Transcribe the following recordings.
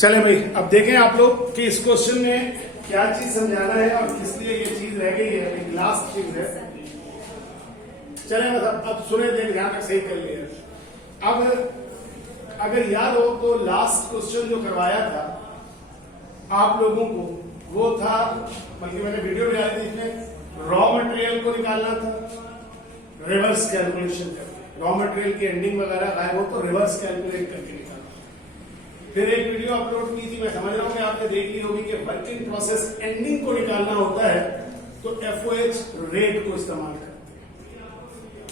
चले भाई, अब देखें आप लोग कि इस क्वेश्चन में क्या चीज समझाना है और किस लिए ये चीज रह गई है। एक लास्ट चीज है। चले मतलब अब सुने, देख ध्यान तक सही कर लिया। अब अगर याद हो तो लास्ट क्वेश्चन जो करवाया था आप लोगों को वो था, बल्कि मैंने वीडियो भी डाली थी, इसमें रॉ मटेरियल को निकालना था, रिवर्स कैलकुलेशन करके। रॉ मटेरियल की एंडिंग वगैरह गायब हो तो रिवर्स कैलकुलेट करके निकालना। फिर एक वीडियो अपलोड की थी, मैं समझ रहा हूं कि आपने देख ली होगी, कि वर्किंग प्रोसेस एंडिंग को निकालना होता है तो एफओएच रेट को इस्तेमाल करते हैं।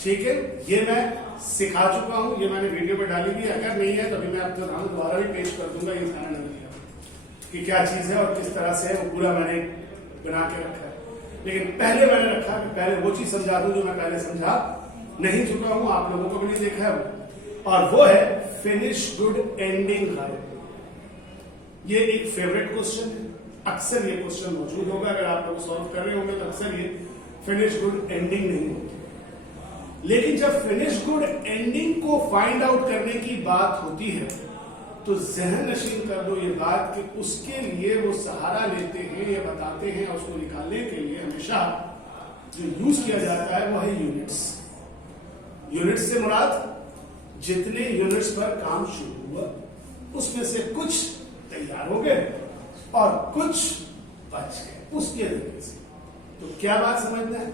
ठीक है, ये मैं सिखा चुका हूं, ये मैंने वीडियो में डाली भी। अगर नहीं है तो अभी मैं आपको दोबारा भी पेश कर दूंगा, ये ध्यान रखिएगा कि क्या चीज है और किस तरह से है, वो पूरा मैंने बना के रखा है। लेकिन पहले मैंने रखा कि पहले वो चीज समझा दूं जो मैं पहले समझा नहीं चुका हूं, आप लोगों को भी नहीं देखा है, और वो है फिनिश गुड एंडिंग हाई। ये एक फेवरेट क्वेश्चन है, अक्सर ये क्वेश्चन मौजूद होगा, अगर आप लोग सॉल्व कर रहे होंगे तो अक्सर ये फिनिश गुड एंडिंग नहीं होती। लेकिन जब फिनिश गुड एंडिंग को फाइंड आउट करने की बात होती है तो जहन नशीन कर दो ये बात कि उसके लिए वो सहारा लेते हैं या बताते हैं, उसको निकालने के लिए हमेशा जो यूज किया जाता है वो है यूनिट्स। यूनिट्स से मुराद जितने यूनिट्स पर काम शुरू हुआ उसमें से कुछ तैयार हो गए और कुछ बच गए, उसके जरिए से। तो क्या बात समझना है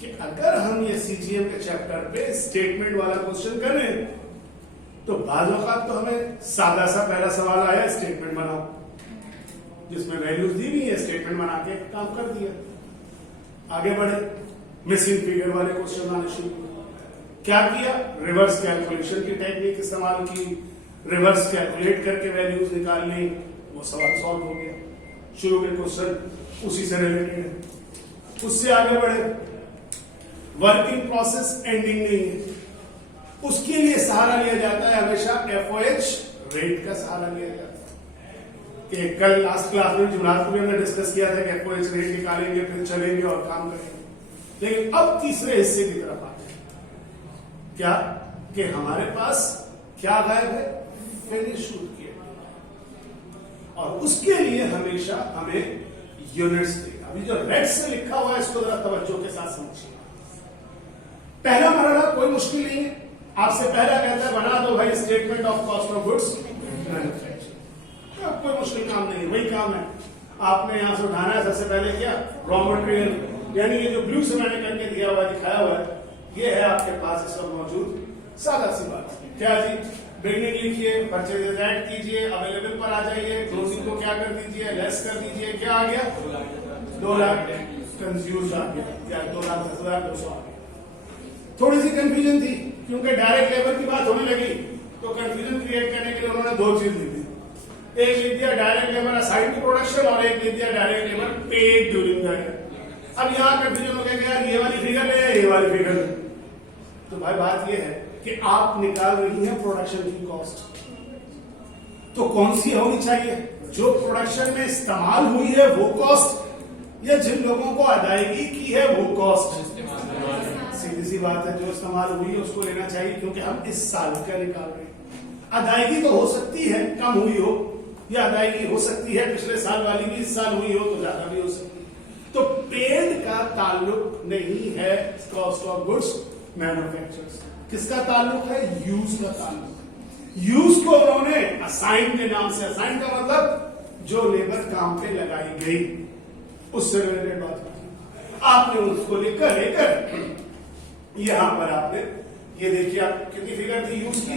कि अगर हम ये सीजीएम के चैप्टर पे स्टेटमेंट वाला क्वेश्चन करें तो बाज़ औक़ात तो हमें सादा सा पहला सवाल आया, स्टेटमेंट बनाओ, जिसमें वैल्यूज दी हुई है, स्टेटमेंट बना के काम कर दिया। आगे बढ़े, मिसिंग फिगर वाले क्वेश्चन आने शुरू हुए। क्या किया? रिवर्स कैलकुलेशन की टेक्निक इस्तेमाल की, रिवर्स कैलकुलेट करके वैल्यूज निकाल ली, वो सवाल सॉल्व हो गया। शुरू के क्वेश्चन उसी से रिलेटेड है। उससे आगे बढ़े, वर्किंग प्रोसेस एंडिंग नहीं है, उसके लिए सहारा लिया जाता है हमेशा एफओएच रेट का सहारा लिया जाता है। कि कल लास्ट क्लास में जुमरात को भी हमने डिस्कस किया था कि एफओएच रेट निकालेंगे, फिर चलेंगे और काम करेंगे। लेकिन अब तीसरे हिस्से की तरफ आते हैं, क्या कि हमारे पास क्या गायब है? फिनिश गुड की, और उसके लिए हमेशा हमें यूनिट्स देगा। अभी जो रेड से लिखा हुआ है इसको जरा तवज्जो के साथ समझिए। पहला मरहला कोई मुश्किल नहीं है, आपसे पहला कहता है बना दो भाई statement of cost of goods manufacture. कोई मुश्किल काम नहीं है, वही काम है। आपने यहां से उठाना है सबसे पहले क्या? रॉ मटेरियल, यानी ये जो ब्लू से मैंने करके दिया हुआ है, दिखाया हुआ है, ये है आपके पास इस वक्त मौजूद। सादा सी बात क्या जी? बिगनिंग लिखिए, परचेज ऐड कीजिए, अवेलेबल पर आ जाइए, क्लोजिंग को क्या कर दीजिए? लेस कर दीजिए। क्या आ गया? 2 लाख कंज्यूम्ड आ गया, या 2,10,200 आ गया। थोड़ी सी कंफ्यूजन थी क्योंकि डायरेक्ट लेबर की बात होने लगी, तो कंफ्यूजन क्रिएट करने के लिए उन्होंने 2 चीज लिख दी। एक लिख दिया direct labour assigned to production, और एक लिख दिया direct labour paid during the year. अब यहाँ कंफ्यूजन हो गया कि यार ये वाली फिगर है, ये वाली फिगर है। तो भाई बात ये है कि आप निकाल रही हैं प्रोडक्शन की कॉस्ट, तो कौन सी होनी चाहिए? जो प्रोडक्शन में इस्तेमाल हुई है वो कॉस्ट, या जिन लोगों को अदायगी की है वो कॉस्ट? सीधी सी बात है, जो इस्तेमाल हुई है उसको लेना चाहिए, क्योंकि हम इस साल का निकाल रहे हैं। अदायगी तो हो सकती है कम हुई हो, या अदायगी हो सकती है पिछले साल वाली भी इस साल हुई हो तो ज्यादा भी हो सकती है। तो पेड का ताल्लुक नहीं है कॉस्ट ऑफ गुड्स मैन्युफैक्चर। किसका ताल्लुक है? यूज का ताल्लुक। यूज को उन्होंने असाइन के नाम से, असाइन का मतलब जो लेबर काम पे लगाई गई, उससे रिलेटेड बात की। आपने उसको लेकर यहां पर आपने ये देखिए, आप कितनी फिगर थी यूज की?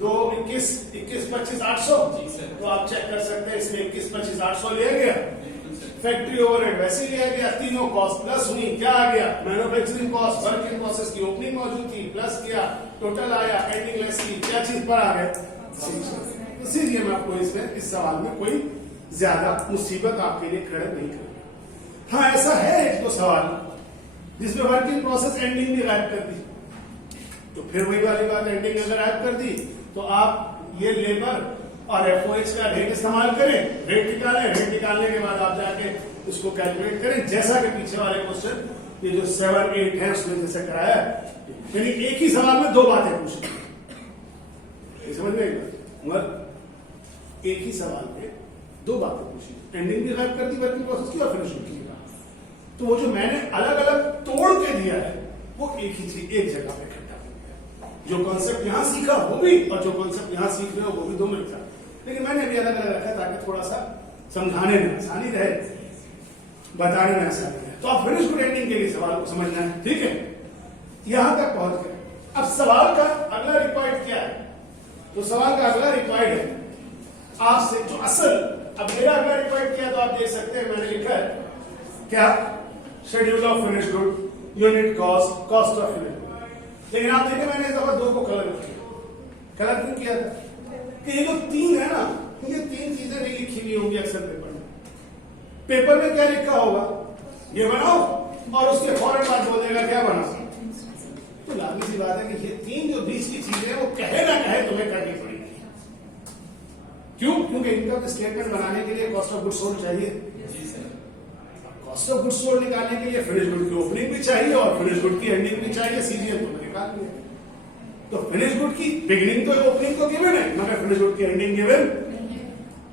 2, 21, 21, 25, 800। तो आप चेक कर सकते हैं, इसमें 21, 25, 800 लिया गया। फैक्ट्री ओवरहेड वैसे लिया गया, तीनों कॉस्ट प्लस हुई। क्या आ गया? Manufacturing cost, work in process की ओपनिंग मौजूद थी, प्लस किया, टोटल आया, एंडिंग लेस की। क्या चीज पर आ गए? इसीलिए मैं आपको इसमें इस सवाल में कोई ज्यादा मुसीबत आपके लिए खड़ा नहीं करूंगा। हाँ, ऐसा है एक तो सवाल जिसमें वर्किंग प्रोसेस एंडिंग भी गायब कर दी, तो फिर वही वाली बात, एंडिंग अगर गायब कर दी तो आप ये लेबर और एफओएच का रेट इस्तेमाल करें, रेट निकालें, रेट निकालने के बाद आप जाके उसको कैलकुलेट करें, जैसा कि पीछे वाले क्वेश्चन ये जो 7, 8 है उसमें जैसे कराया। यानी एक ही सवाल में 2 बातें पूछी, समझ में? एक ही सवाल में दो बातें पूछी, एंडिंग भी गायब कर दी वर्किंग प्रोसेस की और फिनिश गुड की। तो वो जो मैंने अलग अलग तोड़ के दिया है वो एक ही चीज एक जगह पे इकट्ठा हो गया। जो कॉन्सेप्ट यहां सीखा वो भी और जो कॉन्सेप्ट यहां सीख रहे हो वो भी दोनों एक साथ, लेकिन मैंने भी अलग अलग रखा ताकि थोड़ा सा समझाने में आसानी रहे, बताने में आसानी रहे। तो आप फिनिश गुड एंडिंग के लिए सवाल को समझना है, ठीक है। यहां तक पहुंच गए। अब सवाल का अगला रिक्वायर्ड क्या है? तो सवाल का अगला रिक्वायर्ड है आपसे जो असल, अब मेरा अगला रिक्वायर्ड क्या है तो आप देख सकते हैं मैंने लिखा है क्या, schedule of finish good, unit cost, cost of unit. लेकिन आप देखिए मैंने इस दफा दो को कलर किया। कलर क्यों किया था कि ये जो तीन है ना, ये तीन चीजें नहीं लिखी हुई होंगी अक्सर पेपर में। पेपर में क्या लिखा होगा, ये बनाओ और उसके फौरन बाद बोल देगा क्या बना। तो लाजमी सी बात है कि ये तीन जो बीच की चीजें हैं वो कहे ना कहे तुम्हें करनी पड़ेगी। क्यों? क्योंकि इनकम स्टेटमेंट बनाने के लिए कॉस्ट ऑफ गुड्स सोल्ड चाहिए। कॉस्ट ऑफ गुड्स सोल्ड निकालने के लिए फिनिश गुड की ओपनिंग भी चाहिए और फिनिश गुड की एंडिंग भी चाहिए। सीजीएम तो निकाल लिया। तो फिनिश गुड की बिगिनिंग तो ओपनिंग तो गिवन है, मगर फिनिश गुड की एंडिंग गिवन।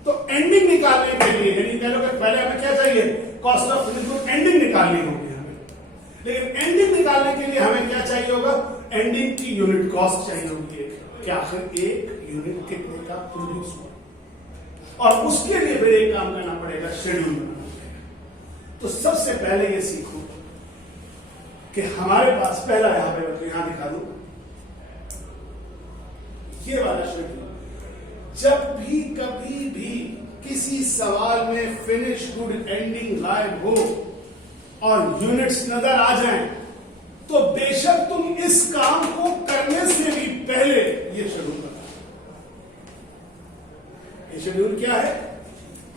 तो एंडिंग निकालने के लिए यानी कह लो कि पहले हमें क्या चाहिए, cost of finish good ending निकालनी होगी हमें। लेकिन एंडिंग निकालने के लिए हमें क्या चाहिए होगा, एंडिंग की यूनिट कॉस्ट चाहिए होगी। क्या आखिर एक यूनिट कितने का प्रोड्यूस हुआ, और उसके लिए फिर एक काम करना पड़ेगा, शेड्यूल बनाना पड़ेगा। तो सबसे पहले ये सीखो कि हमारे पास पहला यहां पे तो यहां दिखा दो ये वाला शेड्यूल। जब भी कभी भी किसी सवाल में फिनिश गुड एंडिंग गायब हो और यूनिट्स नजर आ जाएं, तो बेशक तुम इस काम को करने से भी पहले ये शेड्यूल बना। ये शेड्यूल क्या है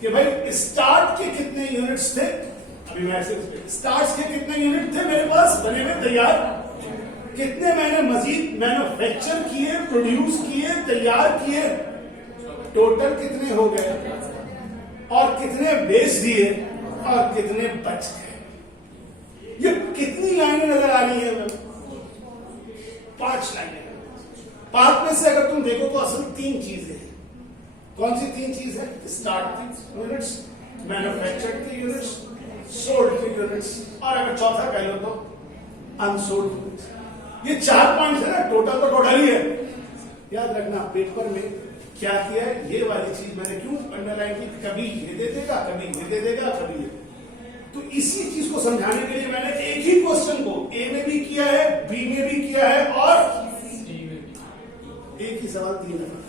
कि भाई स्टार्ट के कितने यूनिट्स थे, अभी मैं ऐसे स्टार्ट के कितने यूनिट थे मेरे पास बने हुए तैयार, कितने मैंने मजीद मैन्युफैक्चर किए, प्रोड्यूस किए, तैयार किए, टोटल कितने हो गए, और कितने बेच दिए और कितने बच गए। ये कितनी लाइनें नजर आ रही है? 5 लाइनें। 5 में से अगर तुम देखो तो असल 3 चीजें हैं। कौन सी 3 चीज है? स्टार्ट की यूनिट्स, मैन्युफैक्चर्ड की यूनिट्स, सोल्ड की यूनिट्स, और अगर चौथा कह लो तो अनसोल्ड यूनिट्स। ये 4 पॉइंट्स है ना, टोटल तो टोटल ही है। याद रखना पेपर में क्या किया है, ये वाली चीज मैंने क्यों अंडरलाइन की, कभी ये दे देगा, कभी ये दे देगा, कभी ये। तो इसी चीज को समझाने के लिए मैंने एक ही क्वेश्चन को ए में भी किया है, बी में भी किया है और एक ही सवाल 3 दफा कर।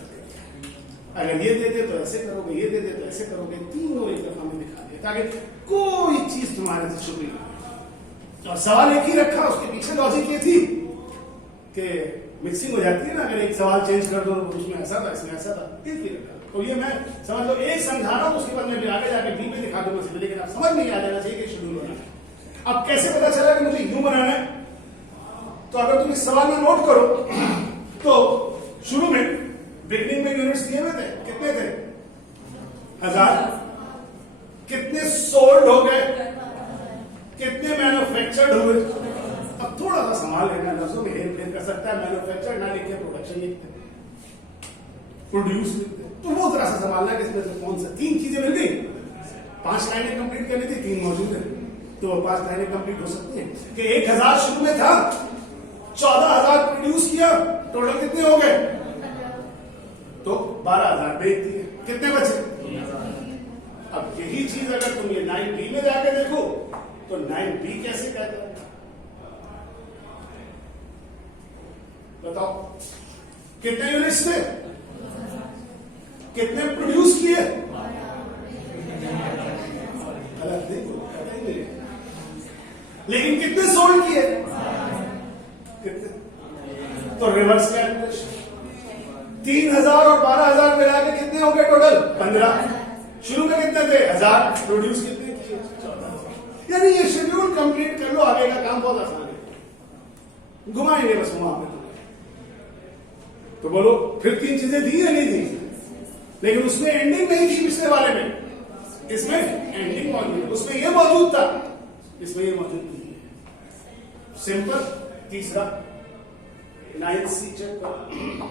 अगर ये दे दे तो ऐसे करोगे, ये दे दे तो ऐसे करोगे, तीनों एक दफा में दिखा दिया ताकि कोई चीज तुम्हारे से छुपी नहीं। और सवाल एक ही रखा, उसके पीछे लॉजिक ये थी कि मिक्सिंग हो जाती है ना, अगर एक सवाल चेंज कर दो तो उसमें ऐसा था, इसमें ऐसा था, एक ही रखा। तो ये मैं समझ लो एक समझा रहा हूं, उसके बाद मैं भी आगे जाके बी में दिखा दूंगा सीधे, लेकिन आप समझ नहीं आ जाना चाहिए कि शेड्यूल बनाना है। अब कैसे पता चला कि मुझे यूं बनाना है? तो अगर तुम इस सवाल में नोट करो तो शुरू में बिगनिंग में यूनिट्स दिए हुए थे, कितने थे? 1000। कितने सोल्ड हो गए, कितने मैन्युफैक्चर्ड हुए? अब थोड़ा सा संभाल लेना, लफ्जों में हेर फेर कर सकता है, मैन्युफैक्चर ना लिखते प्रोडक्शन लिखते, प्रोड्यूस लिखते, तो वो थोड़ा सा संभालना है कि इसमें से कौन सा 3 चीजें मिल गई। 5 लाइनें कंप्लीट करनी थी, 3 मौजूद है, तो 5 लाइनें कंप्लीट हो सकती है कि 1000 शुरू में था, 14000 प्रोड्यूस किया, टोटल कितने हो गए? तो 12000 बेच दिए, कितने बचे? अब यही चीज अगर तुम ये 9B में जाकर देखो तो 9B कैसे कहते हैं बताओ? कितने यूनिट्स थे, कितने प्रोड्यूस किए? गलत नहीं, लेकिन कितने सोल्ड किए? कितने? तो रिवर्स कैलकुलेशन 3000 और 12000 मिला के कितने हो गए टोटल? 15। शुरू में कितने थे? 1000। प्रोड्यूस कितने किए? 14। यानी ये शेड्यूल कंप्लीट कर लो, आगे का काम बहुत आसान है, घुमाएंगे बस वहां पे। तो बोलो फिर 3 चीजें दी या नहीं दी? लेकिन उसमें एंडिंग नहीं थी, पिछले वाले में इसमें एंडिंग मौजूद है, उसमें ये मौजूद था, इसमें ये मौजूद नहीं है। सिंपल। तीसरा 9C चेक करो।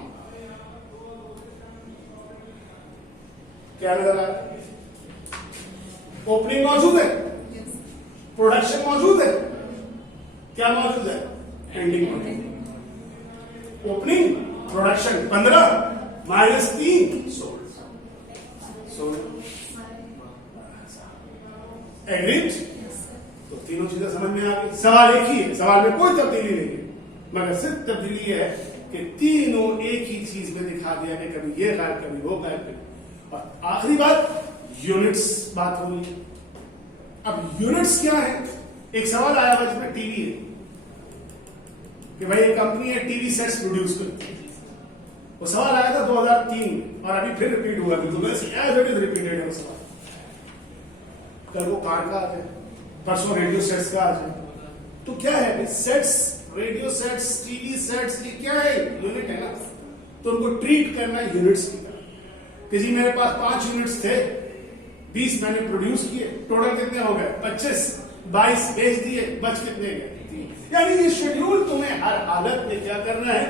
क्या नजर आ रहा है? ओपनिंग मौजूद है, प्रोडक्शन मौजूद है, क्या मौजूद है? एंडिंग मौजूद है। Opening, production 15 minus 3 16 agreed. तो तीनों चीजें समझ में आ गई। सवाल एक ही है, सवाल में कोई तब्दीली नहीं है, मगर सिर्फ तब्दीली है कि तीनों एक ही चीज में दिखा दिया कि कभी ये गायब, कभी वो गायब। और आखिरी बात, यूनिट्स बात हो रही है। अब यूनिट्स क्या है? एक सवाल आया हुआ जिसमें टीवी है कि भाई एक कंपनी है टीवी सेट्स प्रोड्यूस करती है। वो सवाल आया था 2003 में और अभी फिर रिपीट हुआ, बिल्कुल एज इट इज रिपीटेड है वो सवाल। कल वो कार का आ जाए, परसों रेडियो सेट्स का आ जाए। तो क्या है sets, radio sets, TV sets, ये क्या है? यूनिट है ना। तो उनको ट्रीट करना है यूनिट्स की तरह कि जी मेरे पास 5 यूनिट्स थे, 20 मैंने प्रोड्यूस किए, टोटल कितने हो गए? 25, 22 बेच दिए, बच कितने गए? 3। यानी ये शेड्यूल तुम्हें हर हालत में क्या करना है?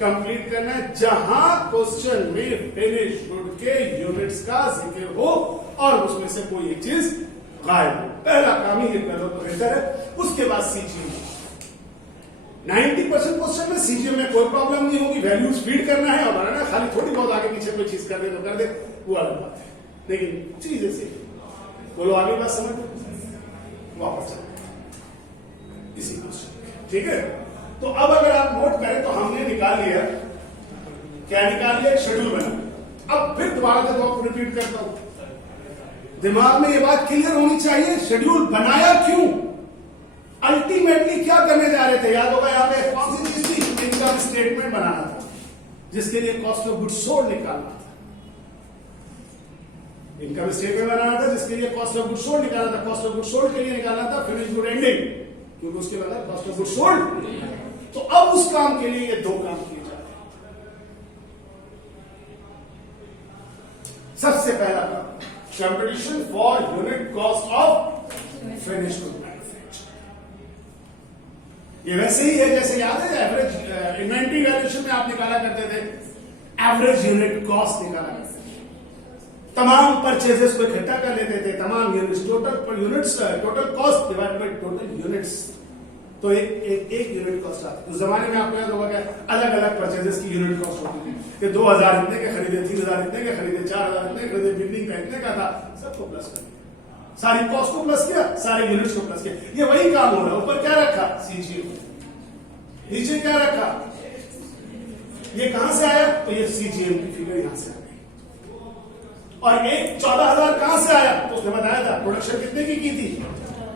कंप्लीट करना है, जहां क्वेश्चन में फिनिश गुड के यूनिट्स का जिक्र हो और उसमें से कोई एक चीज गायब हो। पहला काम ही ये कर लो तो बेहतर है। उसके बाद सीजीएम, 90% क्वेश्चन में सीजीएम में कोई प्रॉब्लम नहीं होगी, वैल्यूज फीड करना है और बनाना, खाली थोड़ी बहुत आगे पीछे कोई चीज कर दे तो कर दे, वो अलग बात है। लेकिन चीजें से बोलो आगे बात समझ, वापस चलो इसी क्वेश्चन, ठीक है। तो अब अगर आप नोट करें तो हमने निकाल लिया, क्या निकाल लिया? शेड्यूल बना। अब फिर दोबारा से तो रिपीट करता हूं, दिमाग में ये बात क्लियर होनी चाहिए, शेड्यूल बनाया क्यों, अल्टीमेटली क्या करने जा रहे थे? याद होगा यहां पे कौन सी चीज थी? इनकम स्टेटमेंट बनाना था, जिसके लिए कॉस्ट ऑफ गुड्स सोल्ड निकालना था। इनकम स्टेटमेंट बनाना था जिसके लिए कॉस्ट ऑफ गुड्स सोल्ड निकालना था। कॉस्ट ऑफ गुड्स सोल्ड के लिए निकालना था फिनिश गुड एंडिंग, क्योंकि उसके बाद कॉस्ट ऑफ गुड्स सोल्ड। तो अब उस काम के लिए ये दो काम किए जा रहे हैं। सबसे पहला काम, competition for unit cost of finish good manufacture. ये वैसे ही है जैसे याद है एवरेज इन्वेंटरी वैल्यूएशन में आप निकाला करते थे, एवरेज यूनिट कॉस्ट निकाला करते थे, तमाम परचेजेस को इकट्ठा कर लेते थे, तमाम units, total cost divided by total units, तो एक यूनिट कॉस्ट आती। उस जमाने में आपको याद होगा क्या अलग अलग परचेजेस की यूनिट कॉस्ट होती थी कि 2000 इतने के खरीदे, 3000 इतने के खरीदे, 4000 इतने खरीदे, बिल्डिंग का इतने का था, सबको प्लस कर दिया, सारी कॉस्ट को प्लस किया, सारे यूनिट्स को प्लस किया। ये वही काम हो रहा है। ऊपर क्या रखा? सीजीएम, नीचे क्या रखा? ये कहां से आया? तो ये सीजीएम की फिगर यहां से आ गई। और एक 14,000 कहां से आया? तो उसने बताया था प्रोडक्शन कितने की थी?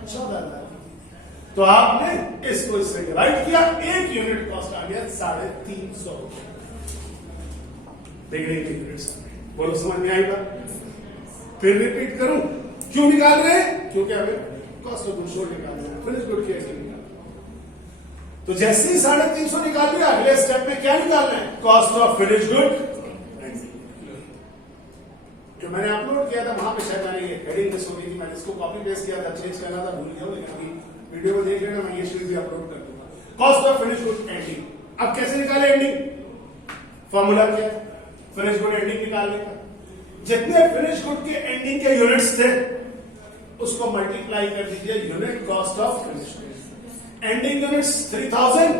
14,000। तो आपने इसको इससे डिवाइड किया, एक यूनिट कॉस्ट आ गया 350 रुपए। बिगड़े के यूनिट्स आ गए। बोलो समझ में आएगा? फिर रिपीट करूं, क्यों निकाल रहे हैं? क्योंकि हमें कॉस्ट ऑफ गुड्स सोल्ड निकालना है, फिनिश गुड की ऐसे निकालना। तो जैसे ही 350 निकाल लिया, अगले स्टेप में क्या निकालना है? Cost of finish good. जो मैंने अपलोड किया था वहां पे शायद मैंने ये हेडिंग मिस हो गई थी, मैंने इसको कॉपी पेस्ट किया था, चेंज करना था, भूल गया, लेकिन अभी वीडियो को देख लेना, मैं ये शीट भी अपलोड कर दूंगा। Cost of finish good ending. अब कैसे निकाले एंडिंग? फॉर्मूला क्या? फिनिश गुड एंडिंग निकालने का, जितने फिनिश गुड के एंडिंग के यूनिट्स थे उसको मल्टीप्लाई कर दीजिए unit cost of finish good. Ending units 3000।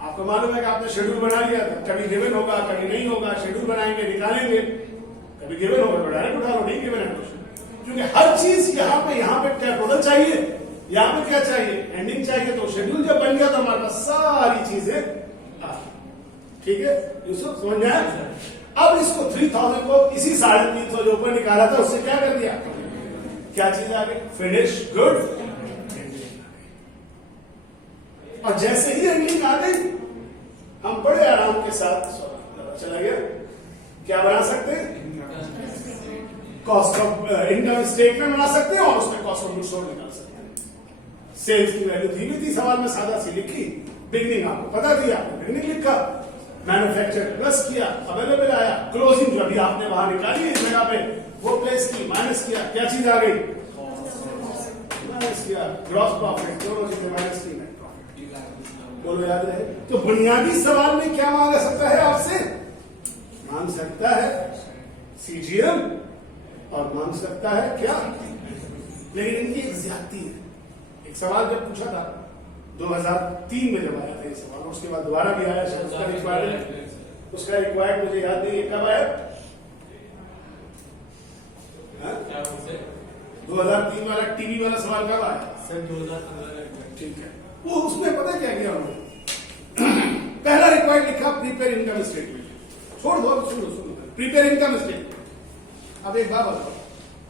आपको मालूम है कि आपने शेड्यूल बना लिया था, कभी गिवन होगा कभी नहीं होगा, शेड्यूल बनाएंगे निकालेंगे, कभी गिवन होगा तो डायरेक्ट उठा लो, नहीं गिवन है क्योंकि हर चीज यहाँ पे क्या टोटल चाहिए, यहाँ पे क्या चाहिए? एंडिंग चाहिए। तो शेड्यूल जब बन गया तो हमारे पास सारी चीजें आ, ठीक है यूसुफ, समझ में आया? अब इसको 3000 को इसी 350 जो ऊपर निकाला था उससे क्या कर दिया? क्या चीज आ गई? Finish good. और जैसे ही एंडिंग आ गई हम बड़े आराम के साथ चला गया, क्या बना सकते हैं? कॉस्ट ऑफ इनकम स्टेटमेंट बना सकते हैं और उसमें कॉस्ट ऑफ गुड्स सोल्ड निकाल सकते हैं। सेल्स की वैल्यू धीमी थी, सवाल में सादा सी लिखी, बिगनिंग आपको पता थी, आपने बिगनिंग लिखा, मैन्युफैक्चर प्लस किया, अवेलेबल आया, क्लोजिंग जो अभी आपने वहां निकाली इस जगह पे वो प्लेस की, माइनस किया, क्या चीज आ गई? माइनस किया, ग्रॉस प्रॉफिट, दोनों चीजें माइनस की, नेट प्रॉफिट। बोलो याद रहे? तो बुनियादी सवाल में क्या मांग सकता है आपसे? मांग सकता है सीजीएम और मांग सकता है क्या। लेकिन इनकी एक ज्यादती है। एक सवाल जब पूछा था 2003 में जब आया था ये सवाल, उसके बाद दोबारा भी आया, उसका रिक्वायर्ड मुझे याद नहीं है कब आया, 2003 वाला टीवी वाला सवाल कब आया सर 2015। ठीक है, वो उसमें पता क्या किया उन्होंने, पहला रिक्वायर्ड लिखा प्रीपेयर इनकम स्टेटमेंट। छोड़ दो, सुनो प्रीपेयर इनकम स्टेटमेंट। अब एक बात बताओ,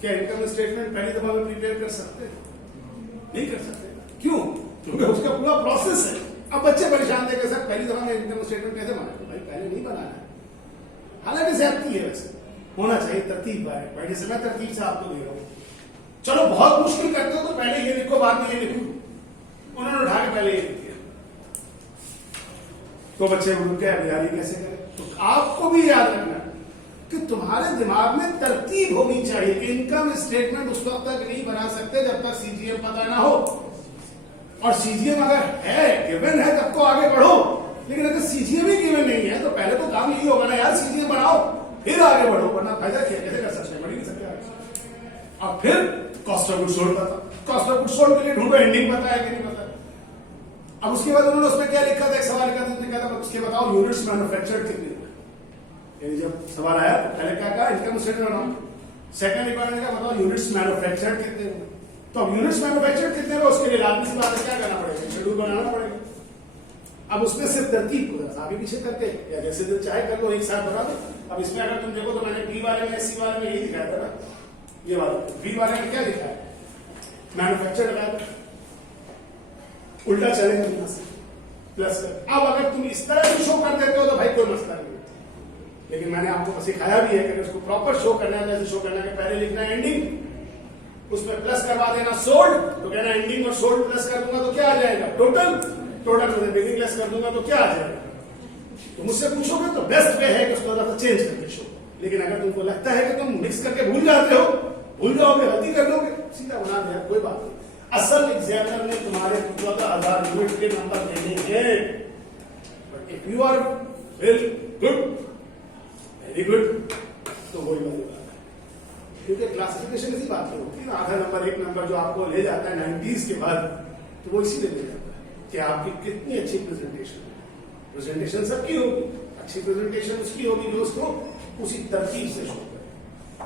क्या इनकम स्टेटमेंट पहली दफा में प्रीपेयर कर सकते हैं? नहीं कर सकते। क्यों? क्योंकि उसका पूरा प्रोसेस है। अब बच्चे परेशान थे कि सर पहली दफा में इनकम स्टेटमेंट कैसे बनाए? तो भाई पहले नहीं बनाना है, हालांकि ज्यादती है, वैसे होना चाहिए तरतीब है। जैसे मैं तरतीब से आपको दे रहा हूं, चलो बहुत मुश्किल करते हो तो पहले ये लिखो बाद में ये लिखो, उन्होंने उठा के पहले ये लिख दिया, तो बच्चे रुक गए अब यार ये कैसे करें। तो आपको भी याद रखना कि तुम्हारे दिमाग में तरतीब होनी चाहिए कि इनकम स्टेटमेंट उस वक्त तक नहीं बना सकते जब तक सीजीएम पता ना हो, और सीजीएम अगर है गिवन है तब तो आगे बढ़ो। लेकिन अगर सीजीएम ही गिवन नहीं है तो पहले तो काम यही होगा ना यार, सीजीएम बनाओ फिर आगे बढ़ो, वरना फायदा क्या, कैसे कर सकते हैं, बढ़ नहीं सकते आगे। और फिर कॉस्ट ऑफ गुड्स सोल्ड पता, कॉस्ट ऑफ गुड्स सोल्ड के लिए ढूंढो एंडिंग पता है कि नहीं पता। अब उसके बाद उन्होंने उसमें क्या लिखा था, एक सवाल लिखा था, लिखा था उसके बताओ यूनिट्स मैन्युफैक्चर्ड कितने, यानी जब सवाल आया तो पहले क्या कहा, इनकम स्टेटमेंट बनाओ। सेकंड रिक्वायरमेंट का बताओ यूनिट्स मैन्युफैक्चर्ड कितने, तो अब यूनिट्स मैन्युफैक्चर्ड कितने हो उसके लिए लाजमी सी बात है क्या करना पड़ेगा, शेड्यूल बनाना पड़ेगा। अब उसमें सिर्फ तरतीब को आगे पीछे करके या जैसे दिन चाहे कर लो, एक साथ बना दो। अब इसमें अगर तुम देखो तो मैंने बी वाले में सी वाले में यही दिखाया था ना, ये वाला बी वाले में क्या दिखाया, मैन्युफैक्चर्ड लगाया, उल्टा चलेगा प्लस। अब अगर तुम इस तरह से शो कर देते हो तो भाई कोई मसला नहीं, लेकिन मैंने आपको सिखाया भी है कि उसको प्रॉपर शो करना है, जैसे शो करना है पहले लिखना है एंडिंग, उसमें प्लस करवा देना सोल्ड, तो कहना एंडिंग और सोल्ड प्लस कर दूंगा तो क्या आ जाएगा, टोटल, टोटल में बिगिनिंग लेस कर दूंगा तो क्या आ जाएगा। तो मुझसे पूछोगे तो बेस्ट वे है कि उसको थोड़ा सा चेंज करके शो। लेकिन अगर तुमको लगता है कि तुम मिक्स करके भूल जाते हो, भूल जाओगे, गलती कर लोगे, सीधा बना दिया, कोई बात नहीं। असल एग्जामिनर ने तुम्हारे 14,000 यूनिट के नंबर देने हैं, but if you are very good, very good, तो वही वाली बात है। क्योंकि क्लासिफिकेशन इसी बात पर होती है ना, आधा नंबर एक नंबर जो आपको ले जाता है 90s के बाद, तो वो इसीलिए ले जाता है कि आपकी कितनी अच्छी प्रेजेंटेशन, प्रेजेंटेशन सबकी होगी, अच्छी प्रेजेंटेशन उसकी होगी जो उसको उसी तरतीब से शो करे।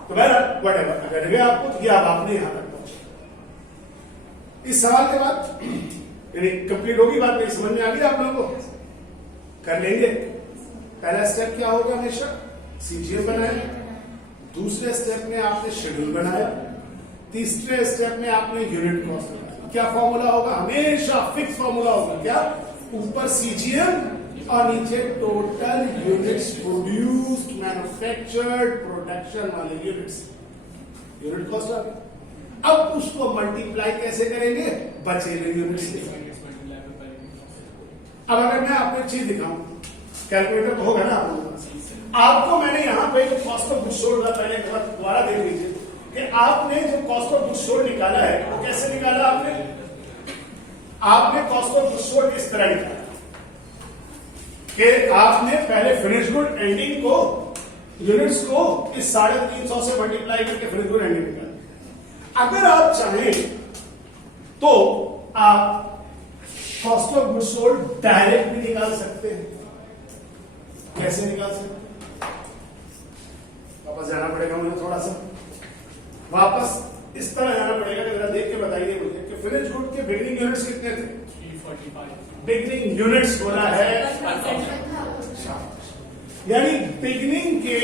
तो बहरहाल व्हाटएवर, अगर लगे आपको तो ये अब आपने यहां तक पहुंचे। इस सवाल के बाद यानी कंप्लीट होगी बात, मेरी समझ में आ गई आप लोगों को, कर लेंगे। पहला स्टेप क्या होगा, हमेशा सीजीएम बनाया, दूसरे स्टेप में आपने शेड्यूल बनाया, तीसरे स्टेप में आपने यूनिट कॉस्ट बनाया। क्या फॉर्मूला होगा, हमेशा फिक्स फॉर्मूला होगा, क्या, ऊपर सीजीएम और नीचे total units produced, manufactured, production वाले यूनिट्स, यूनिट कॉस्ट आ गई। अब उसको मल्टीप्लाई कैसे करेंगे, बचे हुए यूनिट्स से। अब अगर मैं आपको एक चीज दिखाऊं, कैलकुलेटर तो होगा ना आप लोगों के पास, आपको मैंने यहां पे जो कॉस्ट ऑफ गुड्स सोल्ड था, पहले दोबारा देख लीजिए कि आपने जो कॉस्ट ऑफ गुड्स सोल्ड निकाला है वो कैसे निकाला, आपने कॉस्ट ऑफ गुड्स सोल्ड इस तरह निकाला कि आपने पहले फिनिश गुड एंडिंग को, यूनिट्स को इस 350 से मल्टीप्लाई करके फिनिश गुड एंडिंग निकाला। अगर आप चाहें तो आप cost of goods sold direct भी निकाल सकते हैं। कैसे निकाल सकते हैं, वापस जाना पड़ेगा मुझे, थोड़ा सा वापस इस तरह जाना पड़ेगा कि जरा देख के बताइए मुझे कि फिनिश गुड के बिगनिंग यूनिट्स कितने थे, 345 बिगनिंग यूनिट्स बोला है, यानी बिगनिंग के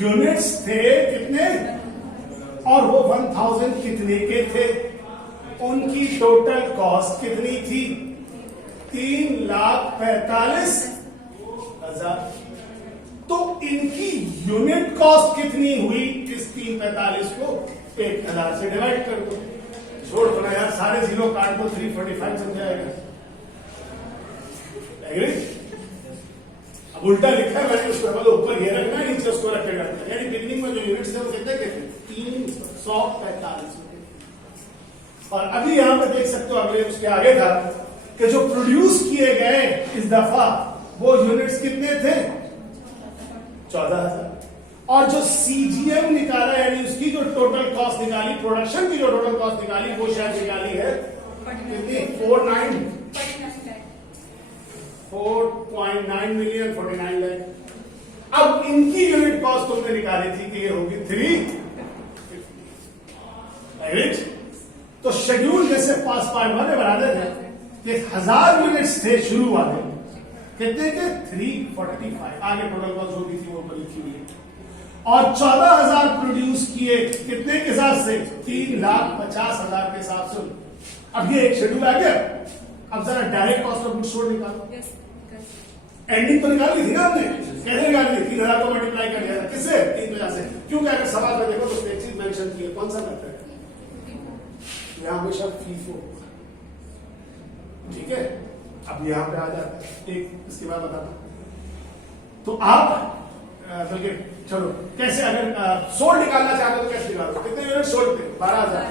यूनिट्स थे कितने, और वो 1000 कितने के थे, उनकी टोटल कॉस्ट कितनी थी, 3,45,000। तो इनकी यूनिट कॉस्ट कितनी हुई, इस 345 को 1000 से डिवाइड कर दो, छोड़ दो ना यार, सारे जीरो काट दो, 345 बन जाएगा। अब उल्टा लिखा है मैंने, उसको मतलब ऊपर ये रखना है, नीचे उसको रखेगा, यानी बिगनिंग में जो यूनिट्स थे वो कितने के थे, 345। और अभी यहां पर देख सकते हो, अगले उसके आगे था कि जो प्रोड्यूस किए गए इस दफा वो यूनिट्स कितने थे, 14,000। और जो सीजीएम निकाला यानी उसकी जो टोटल कॉस्ट निकाली, प्रोडक्शन की जो टोटल कॉस्ट निकाली वो शायद निकाली है कितनी, 4.9 मिलियन, 49 लाख। अब इनकी यूनिट कॉस्ट तुमने निकाली थी कि ये होगी 350। तो शेड्यूल जैसे पास पार्ट वाले बनाते थे कि 1000 यूनिट्स थे शुरू वाले, कितने के 345, आगे टोटल कॉस्ट जो भी थी वो लिखी हुई है, और 14,000 प्रोड्यूस किए कितने के हिसाब से, 3,50,000 के हिसाब से। अब ये एक शेड्यूल आ गया। अब जरा direct cost of goods sold निकालो। एंडिंग तो निकाल ली थी ना हमने, कैसे निकाल ली, 3,000 को मल्टीप्लाई कर दिया था किससे, 3,000 से। क्योंकि अगर सवाल में देखो तो एक चीज मेंशन की है, कौन सा मेथड है, यहां हमेशा फीफो, ठीक है। अब यहां पे आ जाता है एक, इसके बाद बताता हूं। तो आप बल्कि चलो कैसे, अगर सोल्ड निकालना चाहते हो तो कैसे निकालो, कितने यूनिट सोल्ड थे, 12,000।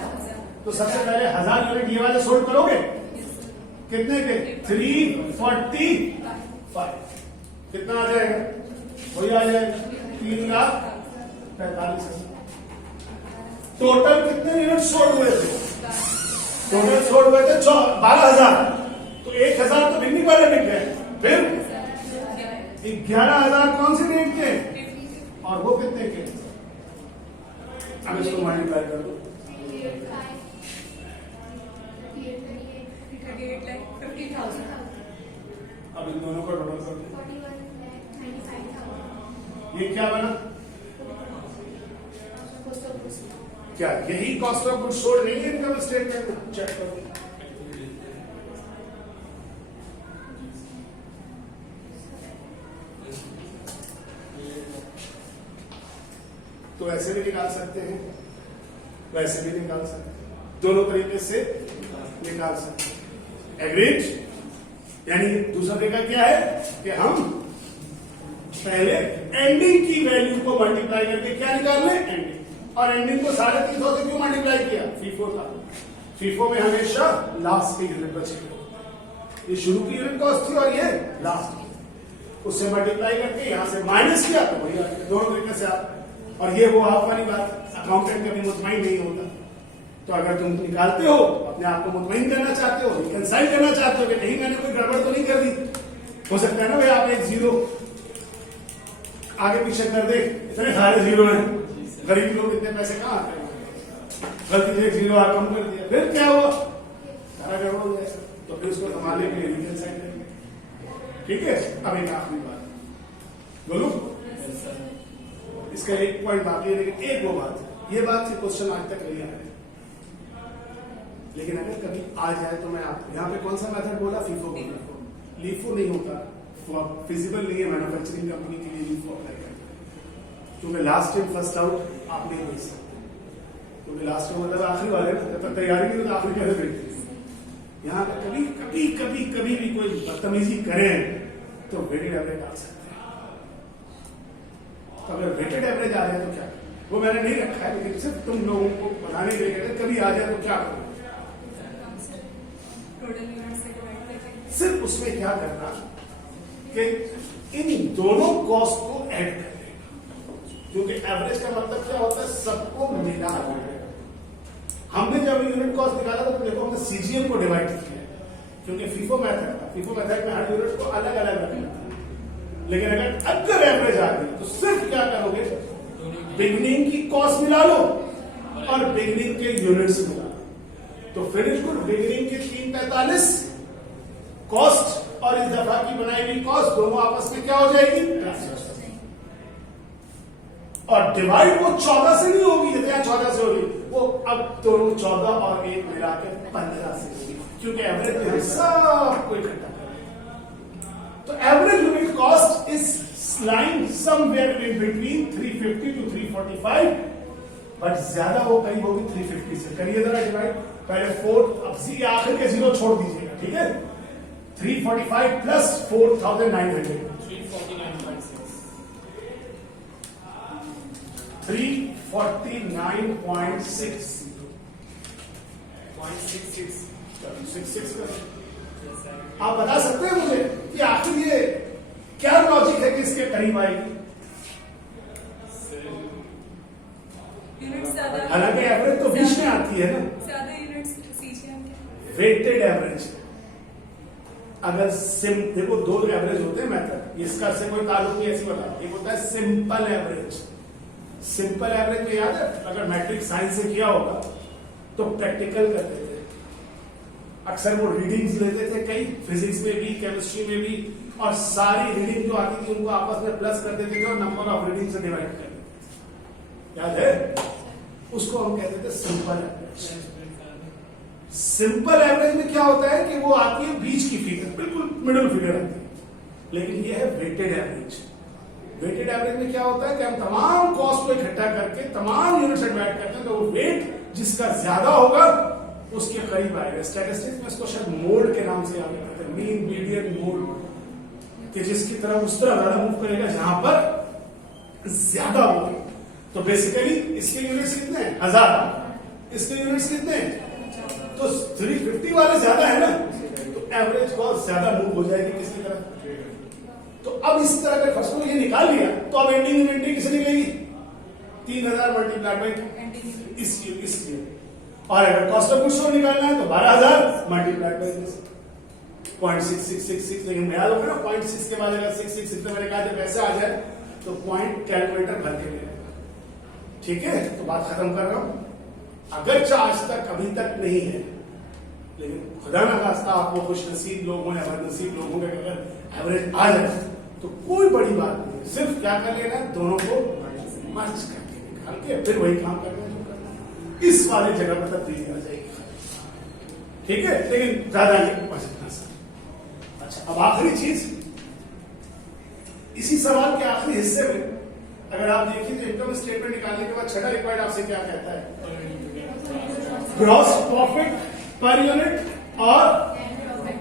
तो सबसे पहले 1000 यूनिट ये वाले सोल्ड करोगे, कितने के, 345, कितना आ जाएगा, वही आ जाएगा 3,45,000। टोटल कितने यूनिट सोल्ड हुए थे, टोटल सोल्ड हुए थे 12,000। तो 1,000 तो बिकने वाले बिक गए, फिर 11,000 कौन सी रेट के, और वो कितने के, अब इसको मल्टीप्लाई कर दो, 38,50,000। अब इन दोनों का टोटल कर दो, ये क्या बना, क्या यही कॉस्ट ऑफ गुड्स सोल्ड नहीं है इनकम स्टेटमेंट में, चेक करो। तो ऐसे भी निकाल सकते हैं, वैसे भी निकाल सकते हैं, दोनों तरीके से निकाल सकते हैं। एग्रीड। यानी दूसरा तरीका क्या है कि हम पहले एंडिंग की वैल्यू को मल्टीप्लाई करके क्या निकाल लें, एंडिंग। और एंडिंग को 350 से क्यों मल्टीप्लाई किया, फीफो था, फीफो में हमेशा लास्ट की यूनिट बचेगी। ये शुरू की यूनिट कॉस्ट थी और ये लास्ट की, उससे मल्टीप्लाई करके यहां से माइनस किया तो वही आ गया। दोनों तरीके से आप, और ये वो आप वाली बात, अकाउंटेंट कभी मुतमईन नहीं होता। तो अगर तुम निकालते हो, अपने आप को मुतमईन करना चाहते हो, रिकंसाइल करना चाहते हो कि कहीं मैंने कोई गड़बड़ तो नहीं कर दी, हो सकता है ना भाई आप एक जीरो आगे पीछे कर दे, इतने सारे जीरो हैं, गरीब लोग इतने पैसे कहाँ आते हैं, गलती से एक जीरो कम कर दिया, फिर क्या हुआ, सारा गड़बड़ हो जाएगा। तो फिर उसको संभालने के लिए रिकंसाइल करेंगे, ठीक है। अब एक आखिरी बात बोलूं, इसका एक पॉइंट बाकी है, लेकिन एक वो बात, ये बात से क्वेश्चन आज तक नहीं आया, लेकिन अगर कभी आ जाए तो मैं आपको यहाँ पे कौन सा मेथड बोला, फीफो, लीफो नहीं होता, फिजिबल नहीं है मैन्युफैक्चरिंग कंपनी के लिए लीफो अप्लाई करना, क्योंकि लास्ट टाइम फर्स्ट आउट आप नहीं भेज सकते, क्योंकि लास्ट टाइम मतलब आखिरी वाले जब तक तैयारी नहीं तो आखिरी कैसे भेजते। यहाँ पे कभी कभी कभी कभी भी कोई बदतमीजी करें तो वेटेड एवरेज डाल सकते हैं। तो अगर वेटेड एवरेज आ जाए तो क्या, वो मैंने नहीं रखा है, लेकिन सिर्फ तुम लोगों को बताने के लिए कहते कभी आ जाए तो क्या करो, सिर्फ उसमें क्या करना कि इन दोनों कॉस्ट को ऐड कर देना, क्योंकि एवरेज का मतलब क्या होता है, सबको मिला देना। हमने जब यूनिट कॉस्ट निकाला तो देखो हमने सीजीएम को डिवाइड किया, क्योंकि फीफो मेथड था, फीफो मेथड में हर यूनिट को अलग अलग रखना था। लेकिन अगर एवरेज आ गई तो सिर्फ क्या करोगे, बिगनिंग की कॉस्ट मिला लो और बिगनिंग के यूनिट्स मिला लो, तो फिनिश गुड बिगनिंग की 345 कॉस्ट और इस दफा की बनाई हुई कॉस्ट दोनों आपस में क्या हो जाएगी, और डिवाइड वो 14 से नहीं होगी, या 14 से होगी, वो अब दोनों 14 और 1 मिलाकर 15 से होगी, क्योंकि एवरेज में सबको इकट्ठा करें। तो average unit cost is line somewhere in between 350 to 345, but ज्यादा वो करीब होगी 350 से। करिए जरा डिवाइड, पहले 4, अब आखिर के जीरो छोड़ दीजिएगा, ठीक है। 345 प्लस 4,900, 349.66 आप बता सकते हैं मुझे कि आखिर ये क्या लॉजिक है कि इसके करीब आएगी, यूनिट ज्यादा हालांकि एवरेज तो बीच में आती है ना, ज्यादा यूनिट्स सीखे हम क्या? Weighted average. अगर देखो दो एवरेज होते हैं मेथड, इसका से कोई ताल्लुक नहीं, ऐसी बता। एक होता है सिंपल एवरेज। सिंपल एवरेज में याद है, अगर मैट्रिक साइंस से किया होगा तो प्रैक्टिकल करते थे, अक्सर वो रीडिंग्स लेते थे, कई फिजिक्स में भी केमिस्ट्री में भी, और सारी रीडिंग जो आती थी उनको आपस में प्लस कर देते थे और नंबर ऑफ रीडिंग से डिवाइड कर देते थे। याद है? उसको हम कहते थे सिंपल एवरेज। सिंपल एवरेज में क्या होता है कि वो आती है बीच की फिगर, बिल्कुल मिडिल फिगर आती है। लेकिन ये है वेटेड एवरेज। वेटेड एवरेज में क्या होता है कि हम तमाम कॉस्ट को इकट्ठा करके तमाम यूनिट्स ऐड करते हैं, तो वो वेट जिसका ज्यादा होगा उसके करीब आएगा। स्टैटिस्टिक्स में इसको शायद मोड के नाम से याद करते हैं, मीन मीडियन मोड, कि जिसकी तरफ उस तरह ज्यादा मूव करेगा जहां पर ज्यादा होगा। तो बेसिकली इसके यूनिट्स कितने हैं? 1000। इसके यूनिट्स कितने हैं? तो 350 वाले ज्यादा है ना, तो एवरेज कॉस्ट ज्यादा मूव हो जाएगी किसकी तरफ। तो अब इस तरह का खर्च को ये निकाल लिया, तो अब एंडिंग इन्वेंटरी किसे निकलेगी? 3000 मल्टीप्लाइड बाई इस और अगर कॉस्ट ऑफ गुड्स निकालना है तो 12000 मल्टीप्लाइड बाई 0.6666। लेकिन मैं याद होगा ना 0.6 के बाद अगर 666 से मैंने कहा जब ऐसे आ जाए तो पॉइंट कैलकुलेटर भर के ले। ठीक है, तो बात खत्म कर रहा हूं। अगर आज तक अभी तक नहीं है, लेकिन खुदा ना खास्ता आप वो खुश नसीब लोग हों या बदनसीब लोग हों, अगर एवरेज आ जाए तो कोई बड़ी बात नहीं है। सिर्फ क्या कर लेना, दोनों को मर्ज करके निकाल के फिर वही काम करना जो करना है। इस वाले जगह पर तब्दीली आ जाएगी। ठीक है, लेकिन ज्यादा नहीं मर्ज। अच्छा, अब आखिरी चीज, इसी सवाल के आखिरी हिस्से में अगर आप देखिए तो इनकम स्टेटमेंट निकालने के बाद छठा रिक्वायर्ड आपसे क्या कहता है? ग्रॉस प्रॉफिट पर यूनिट और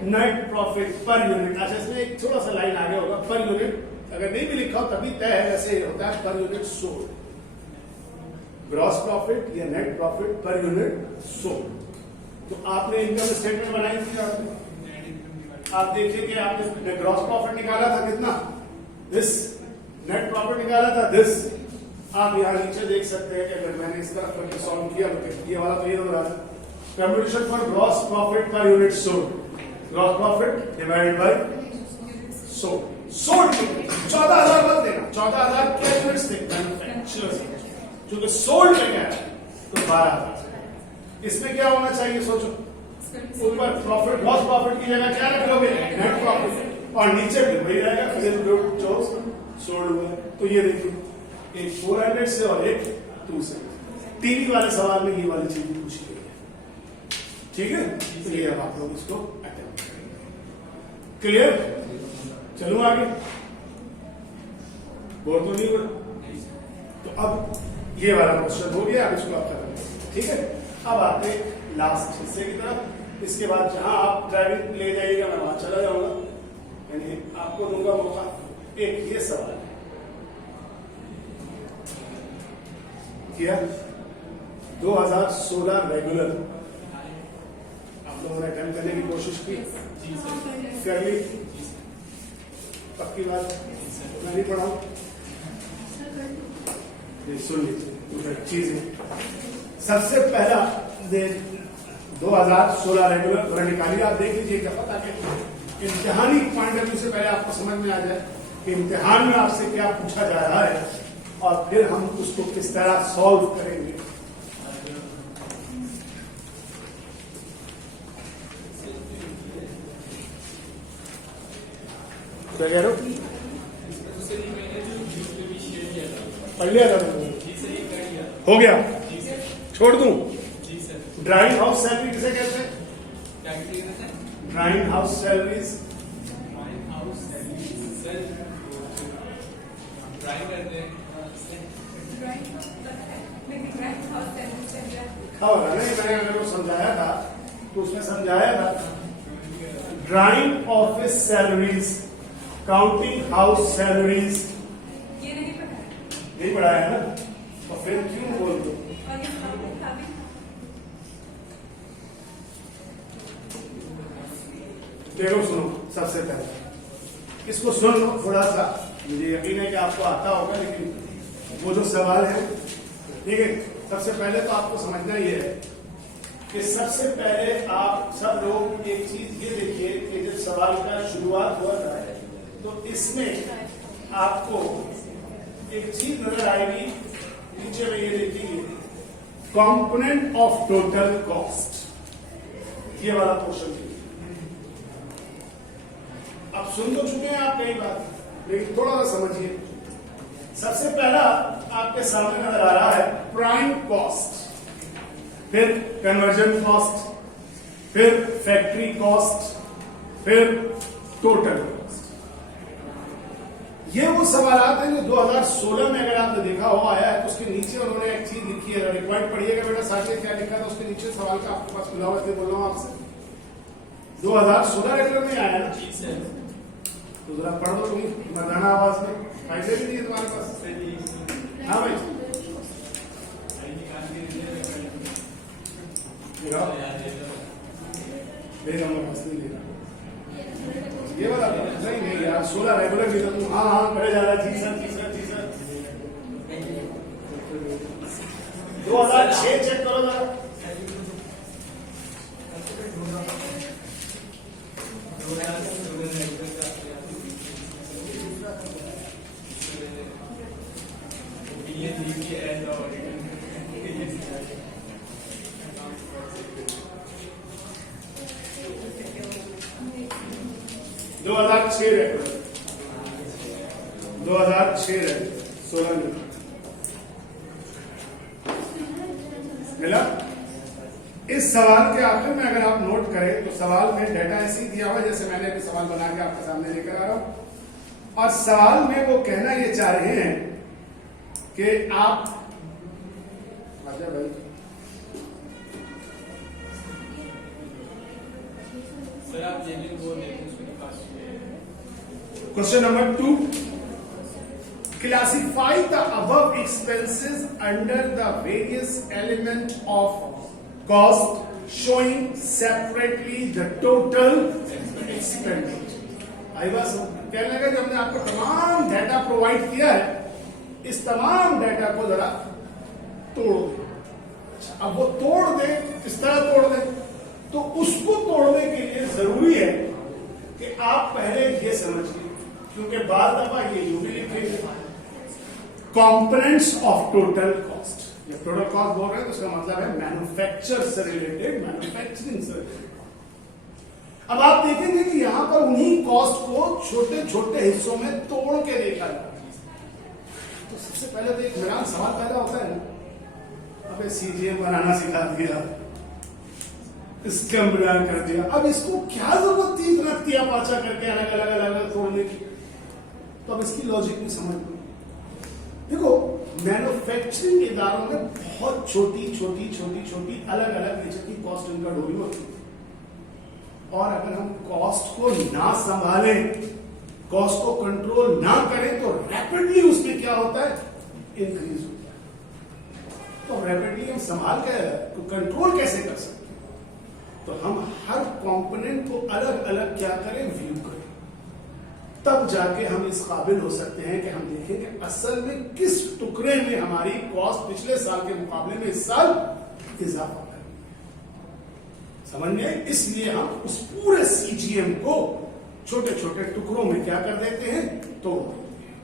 नेट प्रॉफिट पर यूनिट। अच्छा, इसमें एक थोड़ा सा लाइन आगे होगा, पर यूनिट अगर नहीं भी लिखा हो तभी तय है, वैसे ही होता है per unit sold. Gross profit या net profit per unit sold. तो आपने इनकम स्टेटमेंट बनाई थी, आप देखिए कि आपने ग्रॉस प्रॉफिट निकाला था कितना, दिस, नेट प्रॉफिट निकाला था दिस। आप यहां नीचे देख सकते हैं कि अगर मैंने इस तरफ करके सॉल्व किया तो ये वाला तो ये हो रहा है, computation for gross profit per unit sold, gross profit divided by sold. Sold 14000 मत देना, 14000 क्या यूनिट्स थे? मैन्युफैक्चरर्स। क्योंकि सोल्ड में क्या है तो 12000। इसमें क्या होना चाहिए सोचो, ऊपर प्रॉफिट ग्रॉस प्रॉफिट की जगह क्या रख लोगे? नेट प्रॉफिट, और नीचे भी वही रहेगा फिर जो सोल्ड हुआ। तो ये देखिए, एक 400 से और एक 2 से। टीवी वाले सवाल में ये वाली चीज पूछी गई है। ठीक है, तो ये अब आप लोग इसको अटेम्प्ट करेंगे। क्लियर? चलूं आगे, बोर तो नहीं हुआ? तो अब ये वाला क्वेश्चन हो गया, अब इसको आप करेंगे। ठीक है, अब आते लास्ट हिस्से की तरफ। इसके बाद जहां आप ड्राइविंग ले जाइएगा मैं वहां चला जाऊंगा, यानी आपको दूंगा मौका। एक ये सवाल है, किया 2016 रेगुलर आप लोगों ने अटेम्प्ट करने की कोशिश की, कर ली? पक्की बात? मैं नहीं पढ़ाऊं? सुन लीजिए चीज है। सबसे पहला 2016 रेगुलर थोड़ा निकालिए, आप देख लीजिए क्या पता कि इम्तिहानी पॉइंट ऑफ व्यू से पहले आपको समझ में आ जाए कि इम्तिहान में आपसे क्या पूछा जा रहा है, और फिर हम उसको किस तरह सॉल्व करेंगे। क्या कह रहे हो? पढ़ लिया था तुमने? हो गया? छोड़ दूं? ड्राइंग हाउस सैलरी किसे कहते हैं? Drawing house salaries. मैंने अगर वो समझाया था तो उसमें समझाया था drawing office salaries, counting house salaries. ये नहीं पढ़ाया है ना, तो फिर क्यों बोल दो? देखो सुनो, सबसे पहले इसको सुन लो थोड़ा सा, मुझे यकीन है कि आपको आता होगा, लेकिन वो जो सवाल है, ठीक है, सबसे पहले तो आपको समझना ही है कि सबसे पहले आप सब लोग एक चीज ये देखिए कि जब सवाल का शुरुआत हुआ था तो इसमें आपको एक चीज नजर आएगी, नीचे में ये देखिए कंपोनेंट ऑफ टोटल कॉस्ट, ये वाला क्वेश्चन। अब सुन तो चुके हैं आप कई बार, लेकिन थोड़ा सा समझिए। सबसे पहला आपके सामने नजर आ रहा है प्राइम कॉस्ट, फिर कन्वर्जन कॉस्ट, फिर फैक्ट्री कॉस्ट, फिर टोटल कॉस्ट। ये वो सवालात हैं जो 2016 में अगर आपने देखा हो आया है तो उसके नीचे उन्होंने एक चीज लिखी है, रिक्वायर्ड पढ़िएगा बेटा साथ में क्या लिखा था उसके नीचे सवाल का आपके पास खुला हुआ है, बोल रहा हूं आपसे 2016 रेगुलर में आया ना, तो जरा पढ़ दो तुम मर्दाना आवाज में, पैसे भी नहीं है तुम्हारे पास। हाँ भाई ये वाला नहीं यार 16 रेगुलर भी तो तुम हाँ हाँ पढ़े जा रहा। जी सर 2006 चेक करो जरा। मिला। इस सवाल के आखिर में अगर आप नोट करें तो सवाल में डेटा ऐसे ही दिया हुआ जैसे मैंने अभी सवाल बना के आपके सामने लेकर आ रहा हूं, और सवाल में वो कहना ये चाह रहे हैं कि आप question number 2, classify the above expenses under the various element of cost showing separately the total expenditure। आई बात कहने लगा जब हमने आपको तमाम डाटा प्रोवाइड किया है, इस तमाम डाटा को जरा तोड़ दे। अब वो तोड़ दे, किस तरह तोड़ दे, तो उसको तोड़ने के लिए जरूरी है कि आप पहले ये समझिए, क्योंकि बार दफा ये यूं भी लिखेंगे कंपोनेंट्स ऑफ टोटल कॉस्ट। जब टोटल कॉस्ट बोल रहे हैं तो उसका मतलब है मैन्युफैक्चर से रिलेटेड, मैन्युफैक्चरिंग से रिलेटेड। अब आप देखेंगे कि यहां पर उन्हीं कॉस्ट को छोटे छोटे हिस्सों में तोड़ के देखा जाता है। तो सबसे पहले तो एक मेरा सवाल पैदा होता है ना, अबे सीजीएम बनाना सिखा दिया, स्कैम बना कर दिया, अब इसको क्या जरूरत थी इतना तिया पाचा करके अलग अलग अलग तोड़ने की। तो अब इसकी लॉजिक भी समझ लो। देखो मैन्युफैक्चरिंग इदारों में बहुत छोटी छोटी छोटी छोटी अलग अलग नेचर की कॉस्ट इनकर्ड हो रही होती है, और अगर हम कॉस्ट को ना संभालें, कॉस्ट को कंट्रोल ना करें तो रैपिडली उसमें क्या होता है, इंक्रीज होता है। तो रैपिडली हम संभाल के तो कंट्रोल कैसे कर सकते हैं, तो हम हर कंपोनेंट को अलग अलग क्या करें, व्यू करें, तब जाके हम इस काबिल हो सकते हैं कि हम देखें कि असल में किस टुकड़े में हमारी कॉस्ट पिछले साल के मुकाबले में इस साल इजाफा कर, समझ में। इसलिए हम उस पूरे सीजीएम को छोटे छोटे टुकड़ों में क्या कर देते हैं, तोड़ देते हैं।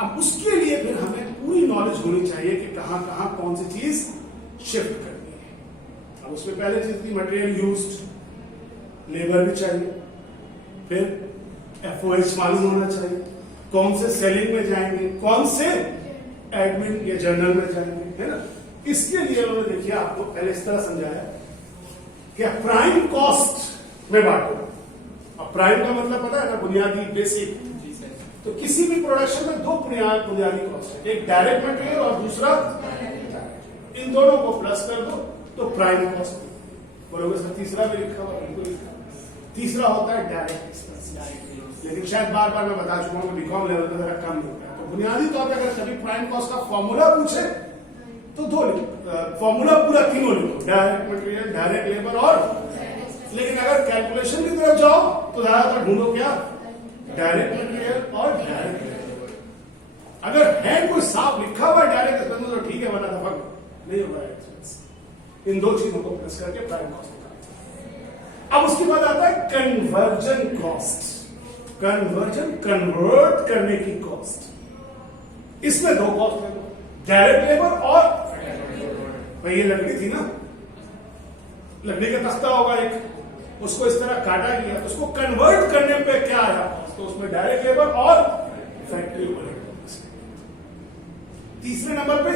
अब उसके लिए फिर हमें पूरी नॉलेज होनी चाहिए कि कहां कहां कौन सी चीज शिफ्ट करनी है। अब उसमें पहले चीज थी मटेरियल यूज्ड, लेबर भी चाहिए, फिर एफओएस मालूम होना चाहिए, कौन से सेलिंग में जाएंगे, कौन से एडमिन या जर्नल में जाएंगे, है ना। इसके लिए उन्होंने देखिए आपको पहले इस तरह समझाया कि प्राइम कॉस्ट में बांटो। अब प्राइम का मतलब पता है ना, बुनियादी, बेसिक। तो किसी भी प्रोडक्शन में दो बुनियादी कॉस्ट है, एक डायरेक्ट मटेरियल और दूसरा, इन दोनों को प्लस कर दो तो प्राइम कॉस्ट बोलोगे। सर तीसरा भी लिखा हुआ, तीसरा होता है डायरेक्ट एक्सपेंस, लेकिन शायद बार बार मैं बता चुका हूं बीकॉम लेवल पे जरा कम होता है। तो बुनियादी तौर पर अगर कभी प्राइम कॉस्ट का फॉर्मूला पूछे तो दो फॉर्मूला पूरा तीनों लिखो, डायरेक्ट मटेरियल, डायरेक्ट लेबर और, लेकिन अगर कैलकुलेशन की तरफ जाओ तो ज्यादातर ढूंढो क्या, डायरेक्ट मटेरियल और डायरेक्ट लेबर। अगर है कोई साफ लिखा हुआ डायरेक्ट एक्सपेंस तो ठीक है, वरना दफा नहीं होगा एक्सपेंस। इन दो चीजों को प्लस करके प्राइम कॉस्ट निकालते। अब उसके बाद आता है कन्वर्जन कॉस्ट। कन्वर्जन, कन्वर्ट करने की कॉस्ट। इसमें दो कॉस्ट है, डायरेक्ट लेबर और भाई ये लकड़ी थी ना, लकड़ी का तख्ता होगा एक, उसको इस तरह काटा गया, तो उसको कन्वर्ट करने पे क्या आया, तो उसमें डायरेक्ट लेबर और फैक्ट्री ओवरहेड। तीसरे नंबर पे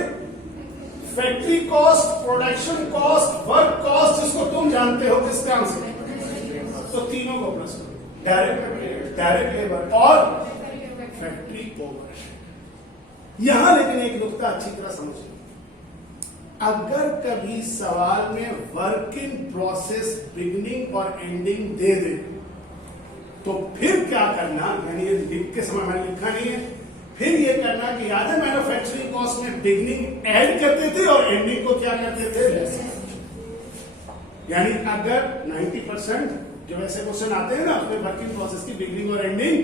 factory cost, production cost, work cost, जिसको तुम जानते हो किस नाम से, तो तीनों को प्लस करो, डायरेक्ट लेबर और फैक्ट्री ओवरहेड। यहां लेकिन एक नुकता अच्छी तरह समझिए, अगर कभी सवाल में वर्क इन प्रोसेस बिगिनिंग और एंडिंग दे दे, तो फिर क्या करना, यानी ये लिख के समय मैंने लिखा नहीं है, फिर ये करना कि याद है मैन्युफैक्चरिंग कॉस्ट में बिगिनिंग ऐड करते थे और एंडिंग को क्या करते थे, लेस। यानी अगर 90% जो ऐसे क्वेश्चन आते हैं ना, उसमें वर्किंग प्रोसेस की बिगिनिंग और एंडिंग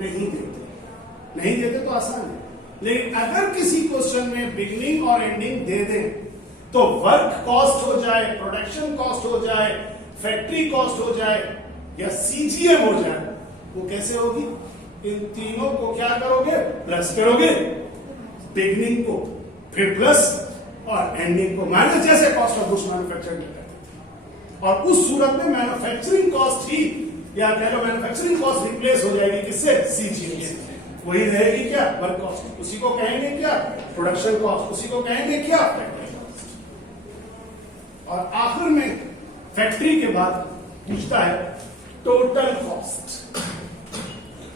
नहीं देते तो आसान है। लेकिन अगर किसी क्वेश्चन में बिगिनिंग और एंडिंग दे दें, तो वर्क कॉस्ट हो जाए, प्रोडक्शन कॉस्ट हो जाए, फैक्ट्री कॉस्ट हो जाए या सीजीएम हो जाए, वो कैसे होगी, इन तीनों को क्या करोगे, प्लस करोगे, बिगिनिंग को फिर प्लस और एंडिंग को माइनस, जैसे कॉस्ट ऑफ गुड्स मैन्युफैक्चरिंग करते हैं। और उस सूरत में मैन्युफैक्चरिंग कॉस्ट ही, या कह लो मैन्युफैक्चरिंग कॉस्ट रिप्लेस हो जाएगी किससे, सीजीएम से। वही रहेगी क्या, वर्क कॉस्ट, उसी को कहेंगे क्या, प्रोडक्शन कॉस्ट, उसी को कहेंगे क्या, फैक्ट्री कॉस्ट। और आखिर में फैक्ट्री के बाद पूछता है टोटल कॉस्ट।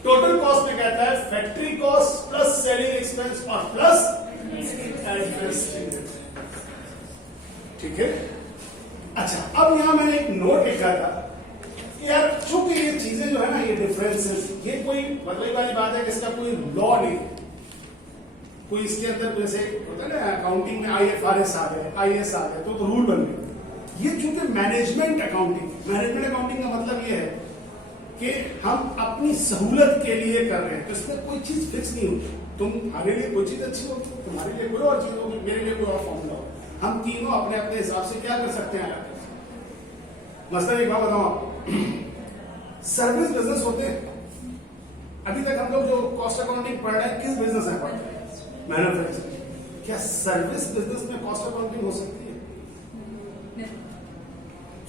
टोटल कॉस्ट में कहता है factory cost plus selling expense और प्लस एडमिनिस्ट्रेटिव। ठीक है। अच्छा, अब यहां मैंने एक नोट लिखा था यार, चूंकि ये चीजें जो है ना, ये डिफरेंसेस, ये कोई मतलब वाली बात है कि इसका कोई लॉ नहीं, कोई इसके अंदर जैसे होता है ना अकाउंटिंग में IFRS आ गए, IAS आ गए, तो रूल बन गए। ये चूंकि मैनेजमेंट अकाउंटिंग का मतलब ये है कि हम अपनी सहूलत के लिए कर रहे हैं, तो इसमें कोई चीज फिक्स नहीं होती। तुम्हारे लिए कोई चीज अच्छी होगी, तुम्हारे लिए कोई और चीज होगी, मेरे लिए कोई और फॉर्मूला हो। हम तीनों अपने अपने हिसाब से क्या कर सकते हैं। मतलब एक बात बताओ, सर्विस बिजनेस होते हैं, अभी तक हम लोग जो कॉस्ट अकाउंटिंग पढ़ रहे हैं किस बिजनेस में पढ़ते हैं, मैन्युफैक्चरिंग। क्या सर्विस बिजनेस में कॉस्ट अकाउंटिंग हो सकती है?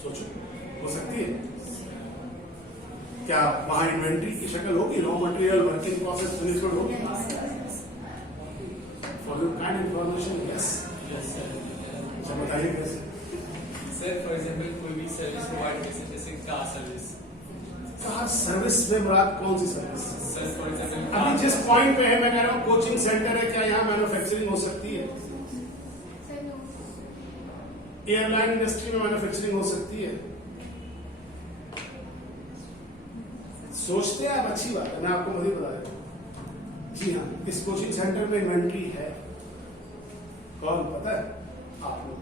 सोचो, हो सकती है क्या? वहां इन्वेंट्री की शक्ल होगी, raw material, working process, finish good होगी। For the kind information, yes. अच्छा बताइए कैसे। सर फॉर एग्जांपल कोई भी सर्विस प्रोवाइड कर सकते, जैसे कार सर्विस। कार सर्विस में मुराद कौन सी सर्विस? सर फॉर एग्जांपल अभी जिस पॉइंट पे है, मैं कह रहा हूँ कोचिंग सेंटर है, क्या यहाँ मैन्युफैक्चरिंग हो सकती है? एयरलाइन इंडस्ट्री में मैन्युफैक्चरिंग हो सकती है? सोचते हैं आप, अच्छी बात है, मैं आपको मजीद बता देता हूँ। जी हाँ, इस कोचिंग सेंटर में इन्वेंट्री है। कौन पता है? आप लोग।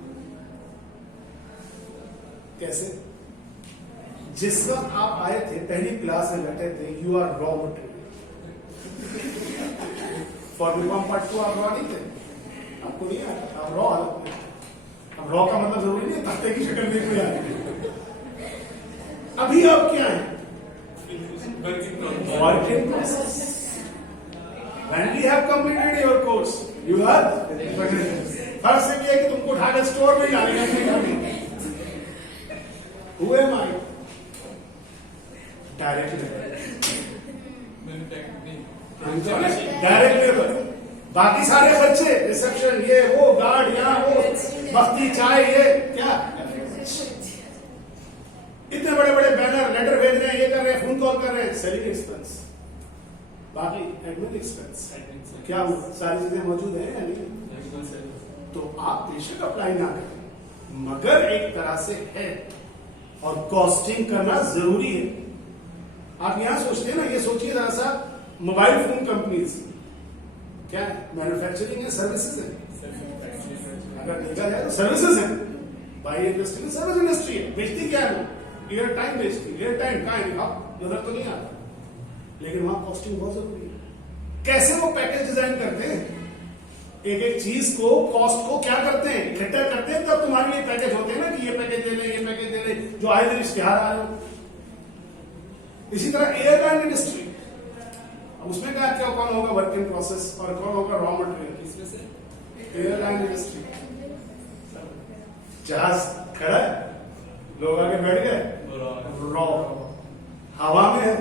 कैसे? जिस वक्त आप आए थे, पहली क्लास में बैठे थे, you are raw material. For BCom part 2 आप रॉ नहीं थे, आपको नहीं आया, आप रॉ। अब रॉ का मतलब जरूरी नहीं है तख्ते की शक्ल में कोई आए। अभी आप क्या है? Work in process. When we have completed your course, you are फर्क से ये है कि तुमको उठाकर स्टोर में जाने का। Who am I? Direct labour. बाकी सारे बच्चे रिसेप्शन, ये वो, गार्ड, यहाँ वो, मफ्ती चाय, ये क्या, इतने बड़े बड़े बैनर, लेटर भेज रहे हैं, ये कर रहे हैं, फोन कॉल कर रहे हैं, सेलिंग एक्सपेंस, बाकी एडमिन एक्सपेंस, क्या वो सारी चीजें मौजूद है या नहीं? तो आप बेशक अप्लाई ना करें, मगर एक तरह से है और कॉस्टिंग करना जरूरी है। आप यहां सोचते हैं ना, ये सोचिए जरा सा, मोबाइल फोन कंपनीज क्या मैन्युफैक्चरिंग है, सर्विसेज है? अगर देखा जाए तो सर्विसेज है। बाई इंडस्ट्री सर्विस इंडस्ट्री है। बेचती क्या है? एयर टाइम बेचती। एयर टाइम कहाँ है? नजर तो नहीं आता, लेकिन वहां कॉस्टिंग बहुत जरूरी है। कैसे वो पैकेज डिजाइन करते हैं, एक एक चीज को, कॉस्ट को क्या करते हैं, इकट्ठा करते हैं, तब तुम्हारे लिए पैकेज होते हैं ना कि ये पैकेज दे ले, ये पैकेज दे ले, जो आए दिन इश्तिहार आ रहे हो। इसी तरह एयरलाइन इंडस्ट्री, उसमें क्या कौन होगा वर्क इन प्रोसेस और कौन होगा रॉ मटेरियल? इसमें से एयरलाइन इंडस्ट्री, जहाज खड़ा है, लोग आके बैठ गए, रॉ हवा में है,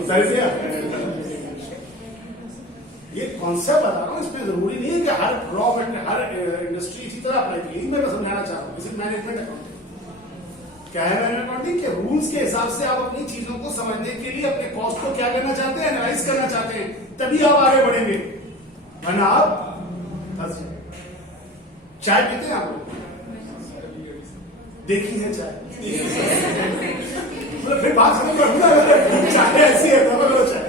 उतर गया। ये कॉन्सेप्ट बता रहा हूं, इसमें जरूरी नहीं है कि हर रॉ मटेरियल, हर इंडस्ट्री इसी तरह अप्लाई की। मैं समझाना चाह रहा हूँ, इसी मैनेजमेंट अकाउंटिंग क्या है। मैनेजमेंट अकाउंटिंग के रूल्स के हिसाब से आप अपनी चीजों को समझने के लिए अपने कॉस्ट को क्या करना चाहते हैं, एनालाइज करना चाहते हैं, तभी आप आगे बढ़ेंगे, वरना आप फंस जाएंगे। चाय पीते हैं आप लोग? देखी है चाय? फिर बात समझ में चाय ऐसी है, चाय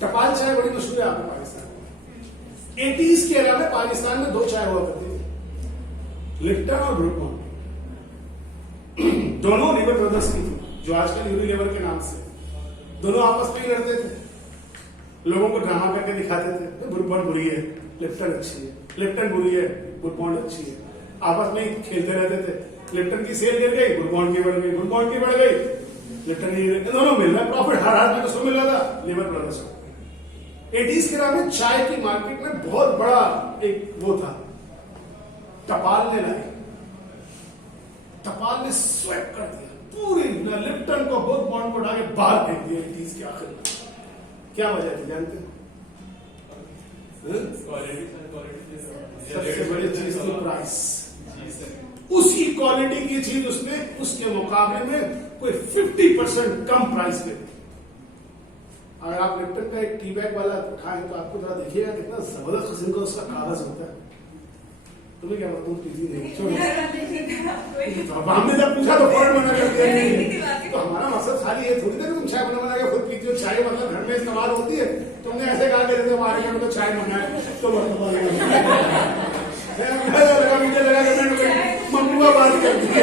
टपाल चाय बड़ी मशहूर है आपके पाकिस्तान में। 80s के अलावा पाकिस्तान में 2 चाय हुआ करती थी, लिप्टन और ब्रू बॉन्ड। दोनों लीवर ब्रदर्स की थी, जो आजकल यूनिलीवर के नाम से। दोनों आपस में ही लड़ते थे, लोगों को ड्रामा करके दिखाते थे, ब्रू बॉन्ड बुरी है, लिप्टन अच्छी है, लिप्टन बुरी है, ब्रू बॉन्ड अच्छी है। आपस में ही खेलते रहते थे। लिप्टन की सेल गिर गई, ब्रू बॉन्ड की बढ़ गई, ब्रू बॉन्ड की बढ़ गई, लिप्टन की, दोनों मिल रहा है प्रॉफिट, हर हाथ में किसको मिल रहा था? लीवर ब्रदर्स को। 80s के में चाय की मार्केट में बहुत बड़ा एक वो था, टपाल ने लाई, टपाल ने स्वेप कर दिया पूरी लिप्टन को, बहुत बॉन्ड को उठा के बाहर फेंक दिया 80s के आखिर में। क्या वजह थी जानते हैं? सबसे बड़ी चीज थी प्राइस। उसी क्वालिटी की चीज उसने उसके मुकाबले में कोई 50% कम प्राइस पे। अगर आप लिप्टन का एक टी बैग वाला खाएं तो आपको जरा देखिएगा कितना जबरदस्त किस्म का उसका कागज होता है। तुम्हें क्या तुम पीती नहीं? तो हमने जब पूछा तो फौरन मना कर दिया। तो हमारा मकसद खाली ये थोड़ी था कि तुम चाय बना के खुद पीती हो। चाय मतलब घर में इस्तेमाल होती है। तुमने ऐसे कहा कि जैसे हमारे घर में तो चाय बनाए तो मुझे लगा मम्मी बात करती है।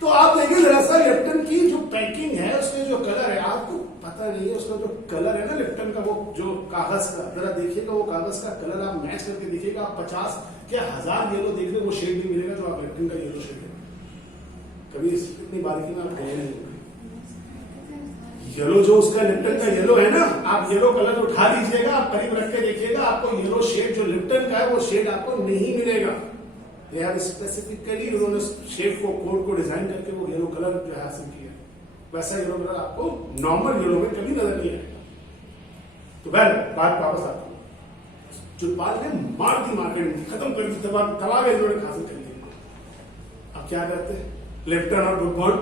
तो आप देखिए जरा सा लिप्टन की जो पैकिंग है, उसके जो कलर है, आपको पता नहीं है उसका जो कलर है ना लिप्टन का, वो जो कागज का, जरा देखिएगा वो कागज का कलर आप मैच करके देखिएगा। आप 50 क्या 1000 येलो देख रहे, वो शेड नहीं मिलेगा जो आप लिप्टन का येलो शेड है। कभी इतनी बारीकी में आप गए नहीं होंगे। येलो जो उसका लिप्टन का येलो है ना, आप येलो कलर उठा लीजिएगा, आप करीब रख के देखिएगा, आपको येलो शेड जो लिप्टन का है वो शेड आपको नहीं मिलेगा। दे हैव स्पेसिफिकली उन्होंने शेप को, कोड को डिजाइन करके वो येलो कलर जो है हासिल किया। वैसा येलो कलर आपको नॉर्मल येलो में कभी नजर नहीं आएगा। तो वेल बात वापस आती है, चुटपाल ने मार दी मार्केट में, खत्म कर दी, तबाह इन्होंने हासिल कर लिया। अब क्या करते? लिप्टन और ब्रू बॉन्ड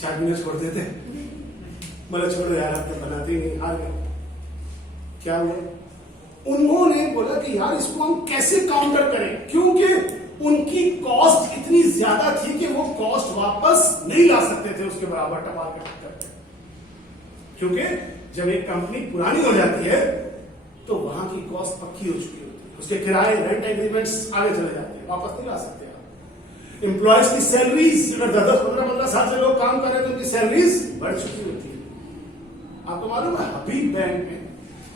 चाय पीने छोड़ देते, मतलब छोड़ो यार अब तो बनाते ही नहीं, हार गए। क्या हुआ? उन्होंने बोला कि यार इसको हम कैसे काउंटर करें, क्योंकि उनकी कॉस्ट इतनी ज्यादा थी कि वो कॉस्ट वापस नहीं ला सकते थे उसके बराबर टपाल के चक्कर। क्योंकि जब एक कंपनी पुरानी हो जाती है तो वहां की कॉस्ट पक्की हो चुकी होती है, उसके किराए, रेंट एग्रीमेंट्स आगे चले जाते हैं, वापस नहीं ला सकते आप। एम्प्लॉयज की सैलरीज, अगर 10-15 साल से लोग काम कर रहे हैं तो उनकी सैलरीज बढ़ चुकी होती है। आपको मालूम है हबीब बैंक में,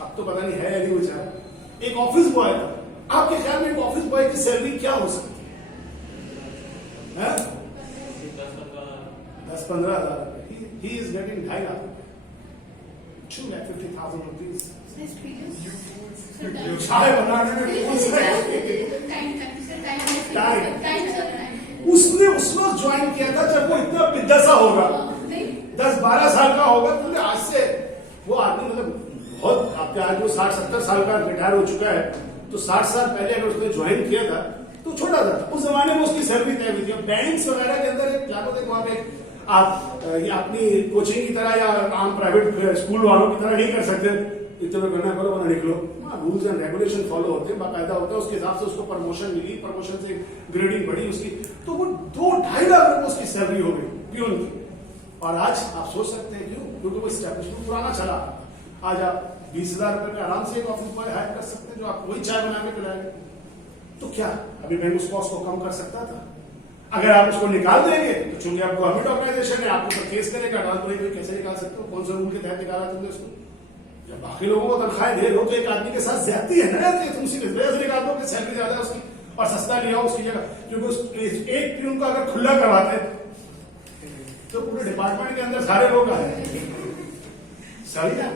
अब तो पता नहीं है या नहीं बेचारा, एक ऑफिस बॉय था। आपके ख्याल में एक ऑफिस बॉय की सैलरी क्या हो सकती है? 10-15 हज़ार रुपए। ही इज गेटिंग 2.5 लाख रुपए, 2,50,000 रुपीज। चाय बनाने में उसने उस वक्त ज्वाइन किया था जब वो इतना पिद्दा सा होगा, 10-12 साल का होगा। तो आज से वो आदमी मतलब बहुत, आपके आज वो 60-70 साल का रिटायर हो चुका है, तो 60 साल पहले अगर उसने ज्वाइन किया था तो छोटा था, उस जमाने में उसकी सैलरी तय हुई थी। बैंक्स वगैरह के अंदर एक लागत है, वहां पे आप ये अपनी कोचिंग की तरह या आम प्राइवेट स्कूल वालों की तरह नहीं कर सकते, इतना करना करो वरना निकलो। रूल्स एंड रेगुलेशन फॉलो होते हैं, बाकायदा होता है, उसके हिसाब से उसको प्रमोशन मिली, प्रमोशन से ग्रेडिंग बढ़ी उसकी, तो वो 2-2.5 लाख रुपए उसकी सैलरी हो गई प्यून की। और आज आप सोच सकते हैं क्यों? क्योंकि वो स्टैब्लिशमेंट पुराना चला। आज आप 20,000 रुपए में आराम से एक ऑफिस बॉय हायर कर सकते हैं जो आपको वही चाय बना के पिलाएगा। तो क्या अभी बैंक उस कॉस्ट को कम कर सकता था? अगर आप उसको निकाल देंगे तो चूंकि आप गवर्नमेंट ऑर्गेनाइजेशन है, आपको केस करेगा, तो कैसे निकाल सकते हो, कौन से रूल के तहत निकाला तुमने उसको? जब बाकी लोगों को तनख्वाहें ढेर हो तो एक आदमी के साथ ज्यादती है ना, तुम उसी एक आदमी की सैलरी ज्यादा है उसकी और सस्ता लिया उसकी जगह, क्योंकि एक प्यून को अगर खुला करवाते तो पूरे डिपार्टमेंट के अंदर सारे लोग आए सही है।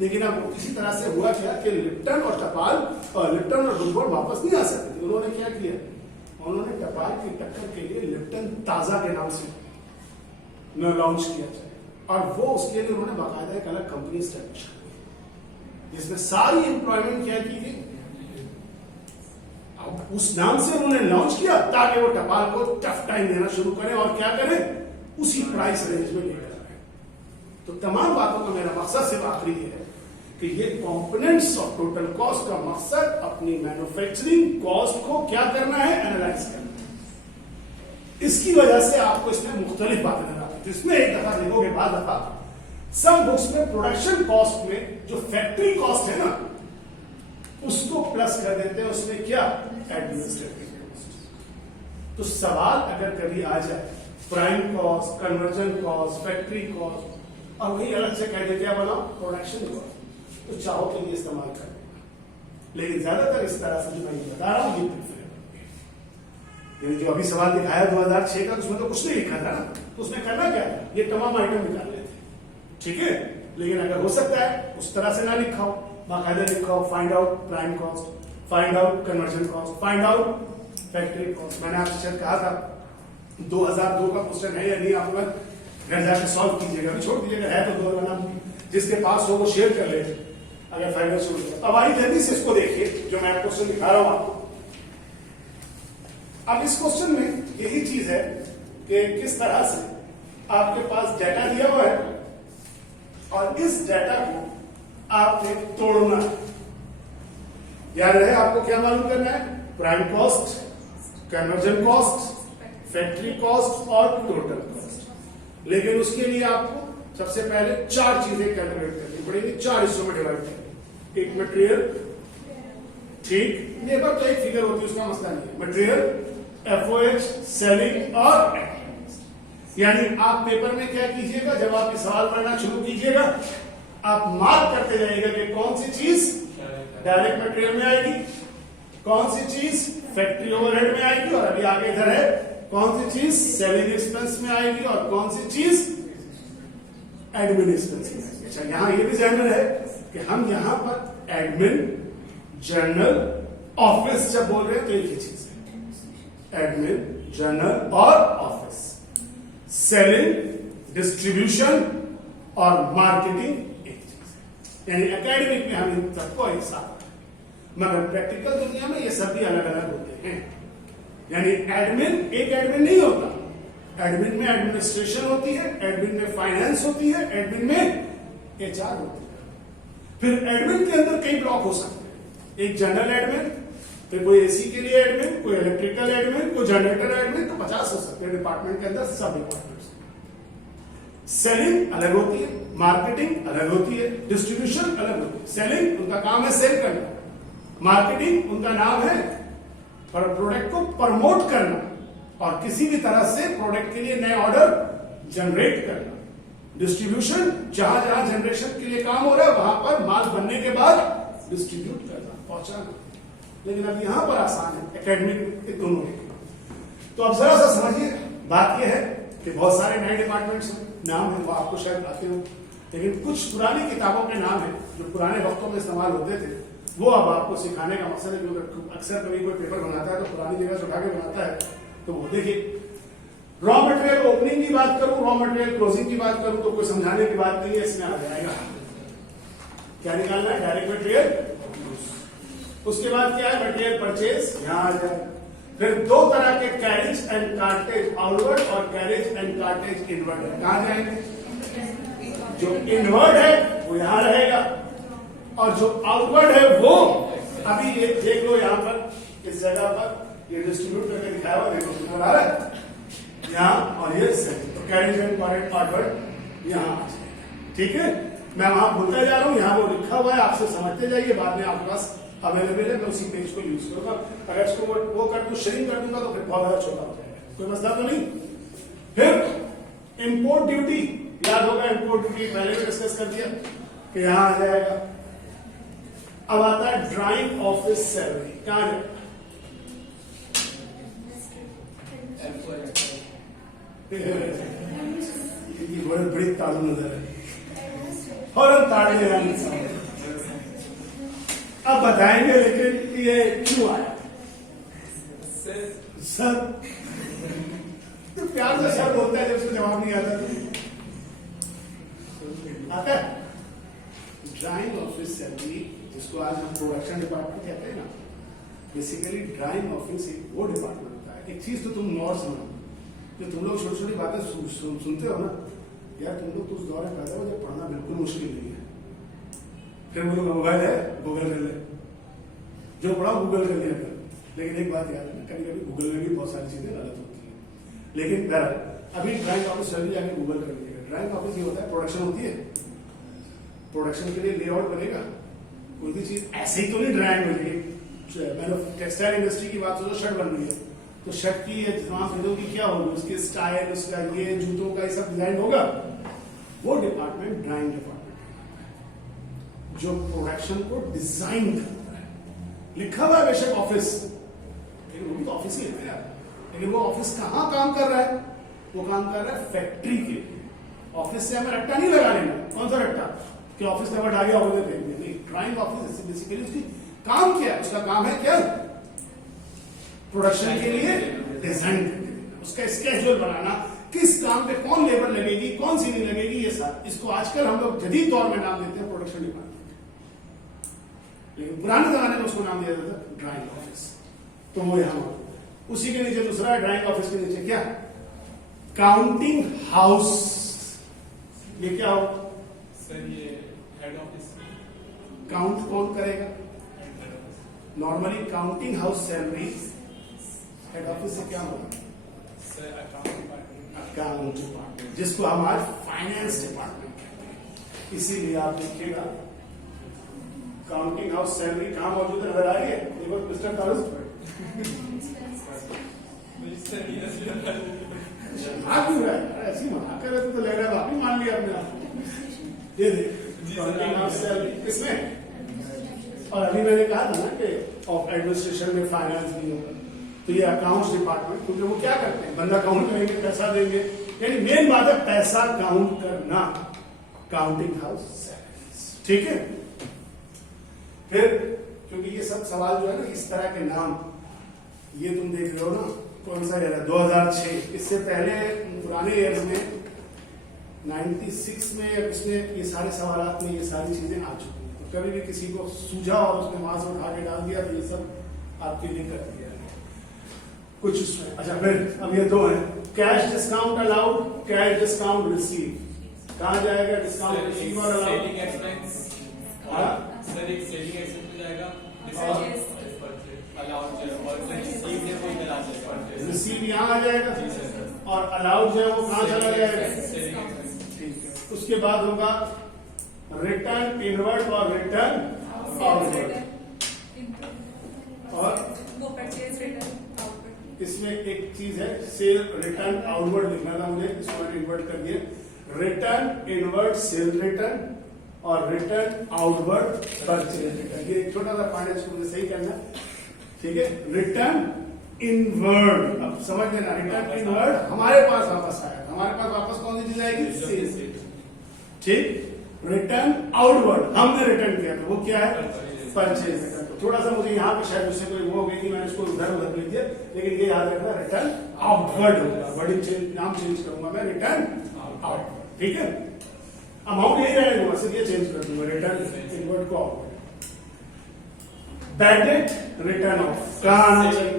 लेकिन अब किसी तरह से हुआ क्या कि लिप्टन और टपाल और लिप्टन और गुलबोर्ड वापस नहीं आ सकते थे। उन्होंने क्या किया, उन्होंने टपाल की टक्कर के लिए लिप्टन ताजा के नाम से लॉन्च किया जाए और वो उसके लिए उन्होंने बाकायदा एक अलग कंपनी स्टैब्लिश की जिसमें सारी एम्प्लॉयमेंट क्या की गई, अब उस नाम से उन्होंने लॉन्च किया ताकि वो टपाल को टफ टाइम देना शुरू करें और क्या करें, उसी प्राइस रेंज में लेकर आए। तो तमाम बातों का मेरा मकसद सिर्फ आखिरी है कि ये कंपोनेंट्स ऑफ टोटल कॉस्ट का मकसद अपनी मैन्युफैक्चरिंग कॉस्ट को क्या करना है, एनालाइज करना है। इसकी वजह से आपको इसमें मुख्तलिफ बातें नजर आती है। जिसमें एक दफा देखोगे, बाद दफा सब बुक्स में प्रोडक्शन कॉस्ट में जो फैक्ट्री कॉस्ट है ना उसको प्लस कर देते हैं, उसमें क्या, एडमिनिस्ट्रेटिव कॉस्ट। तो सवाल अगर कभी आ जाए prime cost, conversion cost, factory cost और वही अलग से कह देते हैं बनाओ प्रोडक्शन कॉस्ट, तो चाहो के लिए इस्तेमाल कर लेना। लेकिन ज्यादातर इस तरह से जो मैं बता रहा हूं ये जो अभी सवाल दिखाया 2006 का, उसमें तो कुछ नहीं लिखा था ना, तो उसमें करना क्या है, ये तमाम आइटम निकाल लेते, ठीक है। लेकिन अगर हो सकता है उस तरह से ना लिखा हो, बाकायदा लिखा हो, find out prime cost, find out conversion cost, find out factory cost. मैंने आपसे शायद कहा था 2002 का क्वेश्चन है या नहीं, आप लोग घर जाकर सॉल्व कीजिएगा, अभी छोड़ दीजिएगा, है तो दो बना, जिसके पास हो वो शेयर कर ले अगर फाइनल शुरू। अब आई जल्दी से इसको देखिए जो मैं क्वेश्चन दिखा रहा हूं आपको। अब इस क्वेश्चन में यही चीज है कि किस तरह से आपके पास डाटा दिया हुआ है और इस डाटा को आपने तोड़ना है। याद रहे आपको क्या मालूम करना है, prime cost, conversion cost, factory cost और टोटल कॉस्ट। लेकिन उसके लिए आपको सबसे पहले चार चीजें कैलकुलेट करनी पड़ेगी, चार हिस्सों में डिवाइड करनी। एक मटेरियल, ठीक, लेबर तो एक फिगर होती है उसका मसला नहीं है, मटेरियल, एफओएच, सेलिंग और यानी आप पेपर में क्या कीजिएगा, जब आप ये सवाल पढ़ना शुरू कीजिएगा आप मार्क करते जाइएगा कि कौन सी चीज डायरेक्ट मटेरियल में आएगी, कौन सी चीज फैक्ट्री ओवरहेड में आएगी और अभी आगे इधर है कौन सी चीज सेलिंग एक्सपेंस में आएगी और कौन सी चीज एडमिन एक्सपेंस में। अच्छा, यहां ये भी ध्यान रहे कि हम यहां पर एडमिन, जर्नल, ऑफिस जब बोल रहे हैं तो एक ही चीज है, एडमिन, जर्नल और ऑफिस। सेलिंग, डिस्ट्रीब्यूशन और मार्केटिंग एक चीज है। यानी एकेडमिक में हम इन सबको एक साथ, मगर प्रैक्टिकल दुनिया में ये सब भी अलग अलग होते हैं। यानी एडमिन एक एडमिन नहीं होता, एडमिन में एडमिनिस्ट्रेशन होती है, एडमिन में फाइनेंस होती है, एडमिन में एचआर होती है। फिर एडमिन के अंदर कई ब्लॉक हो सकते हैं, एक जनरल एडमिन, फिर कोई एसी के लिए एडमिन, कोई इलेक्ट्रिकल एडमिन, कोई जनरेटर एडमिन, तो 50 हो सकते हैं डिपार्टमेंट के अंदर, सब डिपार्टमेंट। सेलिंग अलग होती है, मार्केटिंग अलग होती है, डिस्ट्रीब्यूशन अलग होती है। सेलिंग उनका काम है सेल करना, मार्केटिंग उनका नाम है प्रोडक्ट को प्रमोट करना और किसी भी तरह से प्रोडक्ट के लिए नए ऑर्डर जनरेट करना। डिस्ट्रीब्यूशन जहां जहां जनरेशन के लिए काम हो रहा है वहां पर माल बनने के बाद डिस्ट्रीब्यूट करना, पहुंचाना। लेकिन अब यहां पर आसान है एकेडमिक के दोनों। तो अब जरा सा समझिए, बात यह है कि बहुत सारे नए डिपार्टमेंट्स हैं, नाम है वो आपको शायद आते हो, लेकिन कुछ पुरानी किताबों के नाम है जो पुराने वक्तों में इस्तेमाल होते थे, वो अब आपको सिखाने का मकसद है। क्योंकि अक्सर कभी कोई पेपर बनाता है तो पुरानी जगह से उठा के बनाता है, तो वो देखिए रॉ मटेरियल ओपनिंग की बात करूं, रॉ मटेरियल क्लोजिंग की बात करूं तो कोई समझाने की बात नहीं है, इसमें आ जाएगा। क्या निकालना है, डायरेक्ट मटेरियल। उसके बाद क्या है, मटेरियल परचेज, यहां आ जाए। फिर दो तरह के कैरेज एंड कार्टेज आउटवर्ड और कैरेज एंड कार्टेज इनवर्ड है, कहां जाएंगे, जो इनवर्ड है वो यहां रहेगा और जो आउटवर्ड है वो अभी ये देख लो, यहां पर इस जगह पर ये डिस्ट्रीब्यूट करके दिखाया हुआ, देखो आ रहा है यहां और ये तो कैरेज एंड आउटवर्ड यहां आ जाएगा, ठीक है। मैं वहां भूलता जा रहा हूं, यहां वो लिखा हुआ है, आपसे समझते जाइए, बाद में आपके पास अवेलेबल है, मैं उसी पेज को यूज करूंगा। अगर इसको वो कर दूं, श्रिंक कर दूंगा तो फिर बहुत ज्यादा छोटा हो जाएगा, कोई मसला तो नहीं। फिर इंपोर्ट ड्यूटी, याद होगा इंपोर्ट ड्यूटी पहले भी डिस्कस कर दिया। कि यहां आ जाएगा। अब आता है ड्राइंग ऑफिस सैलरी, कहां जाएगा? ये बड़े बड़ी तालू नजर है और ताड़े अब बताएंगे, लेकिन ये क्यों आया सर? तो प्यार से सर बोलता है जब उसको जवाब नहीं आता आता है। ड्राइंग ऑफिस सैलरी, जिसको आज हम प्रोडक्शन डिपार्टमेंट कहते हैं ना, बेसिकली ड्राइंग ऑफिस एक वो डिपार्टमेंट होता है। एक चीज तो तुम और समझो, जो तुम लोग छोटी छोटी बातें सुनते हो ना यार, तुम लोग तो उस दौर में पैदा हो जब पढ़ना बिल्कुल मुश्किल नहीं है। फिर बोलो मोबाइल है गूगल कर ले, जो पढ़ा गूगल कर लिया कर। लेकिन एक बात याद है, कभी कभी गूगल में भी बहुत सारी चीजें गलत होती है। लेकिन अभी ड्राइंग ऑफिस सैलरी जाके गूगल कर लीजिएगा। ड्राइंग ऑफिस ये होता है, प्रोडक्शन होती है, प्रोडक्शन के लिए लेआउट बनेगा। कोई भी चीज ऐसे ही तो नहीं ड्राइंग बनेगी। मैंने टेक्सटाइल इंडस्ट्री की बात सोचो, शर्ट बन रही है तो शर्ट की तमाम चीजों की क्या होगी, उसके स्टाइल, उसका ये जूतों का ये सब डिजाइन होगा। वो डिपार्टमेंट ड्राइंग डिपार्टमेंट जो प्रोडक्शन को डिजाइन करता है। लिखा हुआ है बेशक ऑफिस, लेकिन वो भी तो ऑफिस ही है यार। लेकिन वो ऑफिस कहाँ काम कर रहा है? वो काम कर रहा है फैक्ट्री के लिए। ऑफिस से हमें रट्टा नहीं लगा लेना। कौन सा रट्टा कि ऑफिस का वर्ड आ गया ऑफिस में फेंक नहीं। ड्राइंग ऑफिस बेसिकली उसकी काम क्या है? उसका काम है क्या? प्रोडक्शन के लिए डिजाइन करके उसका स्केड्यूल बनाना, किस काम पे कौन लेबर लगेगी, कौन सी नहीं लगेगी, ये सब। इसको आजकल हम लोग जदीद दौर में नाम देते हैं प्रोडक्शन डिपार्टमेंट, लेकिन पुराने जमाने में उसको नाम दिया जाता था ड्राइंग ऑफिस। तो वो यहां उसी के नीचे दूसरा ड्राइंग ऑफिस के नीचे क्या? Counting house. ये क्या हो सर? ये हेड ऑफिस। काउंट कौन करेगा? Normally counting house salary head office से क्या होगा? Sir account department. Account department, जिसको हम आज फाइनेंस डिपार्टमेंट कहते हैं। इसीलिए आप देखिएगा काउंटिंग हाउस सैलरी कहां मौजूद है, नजर आ रही है? देखो मिस्टर तारुस भाग क्यों रहा है? ऐसी मजाक कर रहे थे तो लग रहा है आप ही मान लिया अपने आप को। ये देख काउंटिंग हाउस सैलरी किसमें? और अभी मैंने कहा था ना कि ऑफ एडमिनिस्ट्रेशन में फाइनेंस नहीं होगा, तो ये अकाउंट्स डिपार्टमेंट, क्योंकि वो क्या करते हैं? बंदा काउंट करेंगे, पैसा देंगे। यानी मेन बात है पैसा काउंट करना, काउंटिंग हाउस सैलरीज। ठीक है। फिर क्योंकि ये सब सवाल जो है ना, इस तरह के नाम ये तुम देख रहे हो ना, कौन सा ईयर है? 2006। इससे पहले पुराने ईयर्स में 96 में इसमें ये सारे सवालात में ये सारी चीजें आ चुकी हैं। तो कभी भी किसी को सूझा और उसने वहां से उठा के डाल दिया तो ये सब आपके लिए कर दिया कुछ उसमें। अच्छा, फिर अब ये दो है, cash discount allowed, cash discount receive. कहां जाएगा डिस्काउंट रिसीव और अलाउड? Selling expense. सर एक सेलिंग एक्सपेंस हो जाएगा, अलाउड जो है, और रिसीव जो है इधर आ जाएगा। रिसीव यहाँ आ जाएगा और अलाउड जो है वो कहां चला जाएगा? Selling expense. ठीक है। उसके बाद होगा रिटर्न इनवर्ड और रिटर्न आउटवर्ड। और वो परचेज रिटर्न आउटवर्ड। इसमें एक चीज है, सेल रिटर्न आउटवर्ड लिखना था मुझे, इसको मैंने इन्वर्ट कर दिया। रिटर्न इनवर्ड सेल रिटर्न और रिटर्न आउटवर्ड परचेज रिटर्न। ये छोटा सा पॉइंट है, इसको मुझे सही करना। ठीक है। रिटर्न इनवर्ड, अब समझ लेना, रिटर्न इनवर्ड हमारे पास वापस आया। हमारे पास वापस कौन सी चीज आएगी? सेल। ठीक। रिटर्न आउटवर्ड हमने रिटर्न किया था, वो क्या है? Purchase return. तो थोड़ा सा मुझे यहाँ पे शायद उससे कोई वो हो गई कि मैंने इसको उधर उधर लिख दिया, लेकिन ये याद रखना रिटर्न आउटवर्ड होगा। वर्डिंग चेंज, नाम चेंज करूंगा मैं, रिटर्न आउटवर्ड। ठीक है। अमाउंट यही रहेगा, सिर्फ ये चेंज कर दूंगा, रिटर्न इनवर्ड को outward. Bad debt return of कहां आना चाहिए?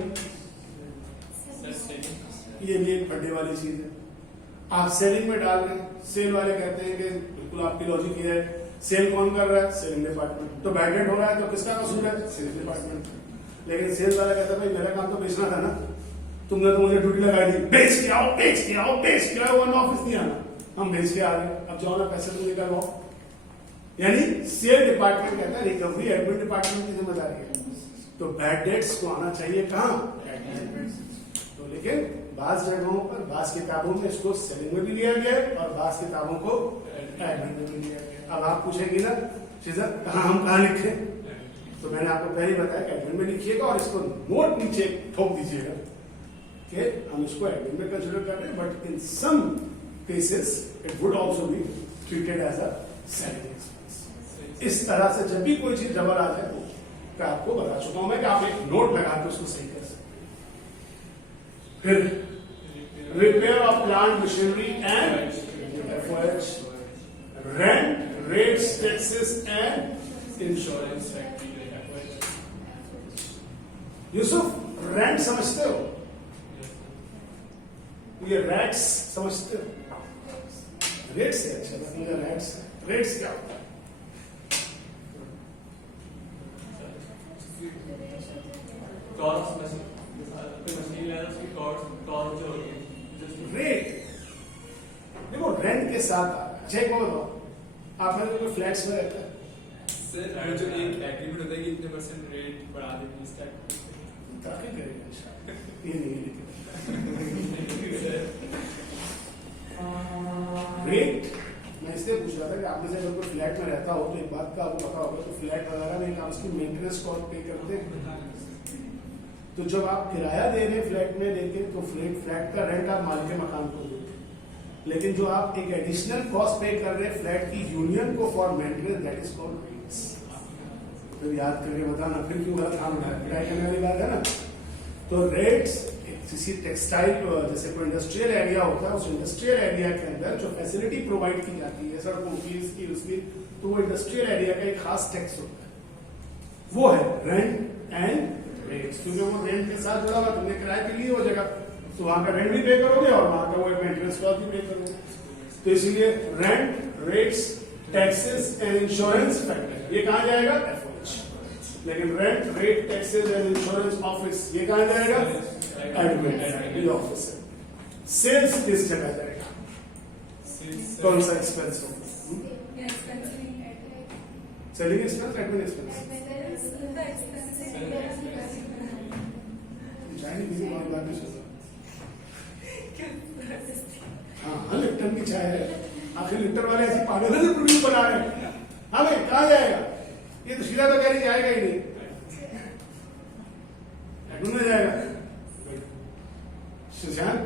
ये भी एक बर्थडे वाली चीज है। आप सेलिंग में डाल रहे हैं, सेल वाले कहते हैं कि बिल्कुल आपकी लॉजिक ये है, सेल कौन कर रहा है? Selling department. तो बैड डेट हो रहा है तो किसका कसूर है? Sales department. लेकिन सेल्स वाला कहता है भाई मेरा काम तो बेचना था ना, तुमने तो मुझे ड्यूटी लगाई थी, बेच के आओ, बेच के आओ, बेच के आओ। वन ऑफिस नहीं आना, हम बेच के आ रहे हैं, अब जाओ ना पैसे तो निकलवाओ। यानी सेल डिपार्टमेंट कहता है रिकवरी एडमिन डिपार्टमेंट की जिम्मेदारी है। तो बैड डेट्स को आना चाहिए कहां? तो लेकिन बाज जगहों पर, बाज किताबों में इसको सेलिंग में भी लिया गया और बाज किताबों को एडमिन में भी लिया गया। अब आप पूछेंगे ना शीजा कहाँ लिखें, तो मैंने आपको पहले ही बताया कि एडमिन में लिखिएगा और इसको नोट नीचे ठोक दीजिएगा कि हम इसको एडमिन में कंसिडर कर रहे हैं, but in some cases it would also be treated as a salary expense. इस तरह से जब भी कोई चीज डबल आ जाए तो आपको बता चुका हूं मैं कि आप एक नोट लगा के उसको सही कर सकते। फिर repair of plant machinery and FOH, rent, rates, taxes and insurance. Yusuf rent समझते हो? ये रेट्स समझते हो? रेट्स से अच्छा मुझे रेट्स क्या होता है? रेट देखो रेंट के साथ चेक बताओ, आप मेरे को फ्लैट्स में रहता है सर, जो एक एग्रीमेंट होता है कि इतने % रेट बढ़ा देंगे इसका, ताकि करेगा ये नहीं रेट। मैं इसलिए पूछ रहा था कि आप में से अगर कोई फ्लैट में रहता हो तो एक बात का आपको पता होगा तो फ्लैट वगैरह में आप उसकी मेंटेनेंस कॉस्ट पे करते हैं। तो जब आप किराया दे रहे हैं फ्लैट में लेके तो फ्लैट का रेंट आप मालिक मकान को दो, लेकिन जो आप एक एडिशनल कॉस्ट पे कर रहे हैं फ्लैट की यूनियन को for maintenance, that is called rents. तो याद करके बताना फिर क्यों गलत काम उठाया, किराया करने वाली बात है ना। तो रेट्स किसी टेक्सटाइल जैसे कोई इंडस्ट्रियल एरिया होता है, उस इंडस्ट्रियल एरिया के अंदर जो फैसिलिटी प्रोवाइड की जाती है सड़कों की इसकी उसकी, तो वो इंडस्ट्रियल एरिया का एक खास टैक्स होता है, वो है रेंट एंड रेट्स। क्योंकि वो रेंट के साथ जुड़ा हुआ, तुमने किराए के लिए हो जगह तो वहां का रेंट भी पे करोगे और वहां का वो मेंटेनेंस कॉस्ट भी पे करोगे। तो इसीलिए rent, rates, taxes and insurance factor ये कहां जाएगा? एफओएच। लेकिन rent, rate, taxes and insurance office ये कहां जाएगा? Admin office. सेल्स किस जगह जाएगा? कौन सा एक्सपेंस होगा? Selling expense, admin expense. हाँ लिप्टन की चाय है, आखिर लिप्टन वाले ऐसी पागल है जो प्रोड्यूस बना रहे हैं। हाँ भाई कहाँ जाएगा? ये तो सीधा तो कह रही जाएगा ही नहीं, एडमिन में जाएगा। सुशांत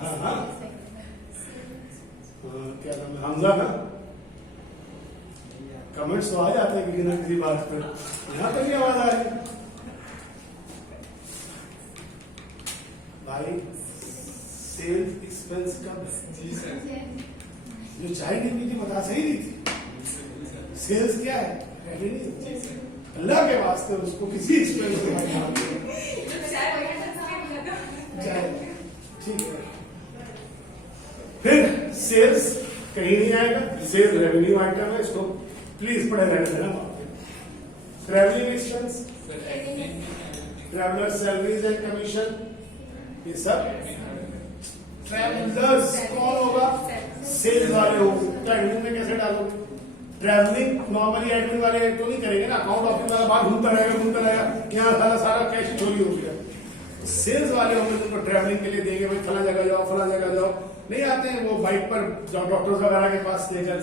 हाँ क्या नाम है? हमजा ना कमेंट्स तो आ जाते हैं किसी ना किसी बात पर, यहाँ तक नहीं आवाज आ रही भाई। सेल्स एक्सपेंस का जो चाय नहीं पी थी बता सही नहीं थी। सेल्स क्या है? अल्लाह के वास्ते उसको किसी एक्सपेंस ठीक है। फिर सेल्स कहीं नहीं आएगा, सेल्स रेवेन्यू आइटम है, इसको प्लीज पढ़े रहने देना। Travelling expense, traveller salaries and commission, ये सब ट्रैवलर्स कौन होगा? सेल्स वाले होंगे। तो एडमिन में कैसे डालोगे? ट्रैवलिंग नॉर्मली एडमिन वाले तो नहीं करेंगे ना, अकाउंट ऑफिस वाला बाहर घूमता रहेगा, यहाँ सारा कैश चोरी हो गया। सेल्स वाले होंगे तुमको ट्रैवलिंग के लिए देंगे, भाई फला जगह जाओ फला जगह जाओ, नहीं आते हैं वो बाइक पर जाओ डॉक्टर्स वगैरह के पास लेकर।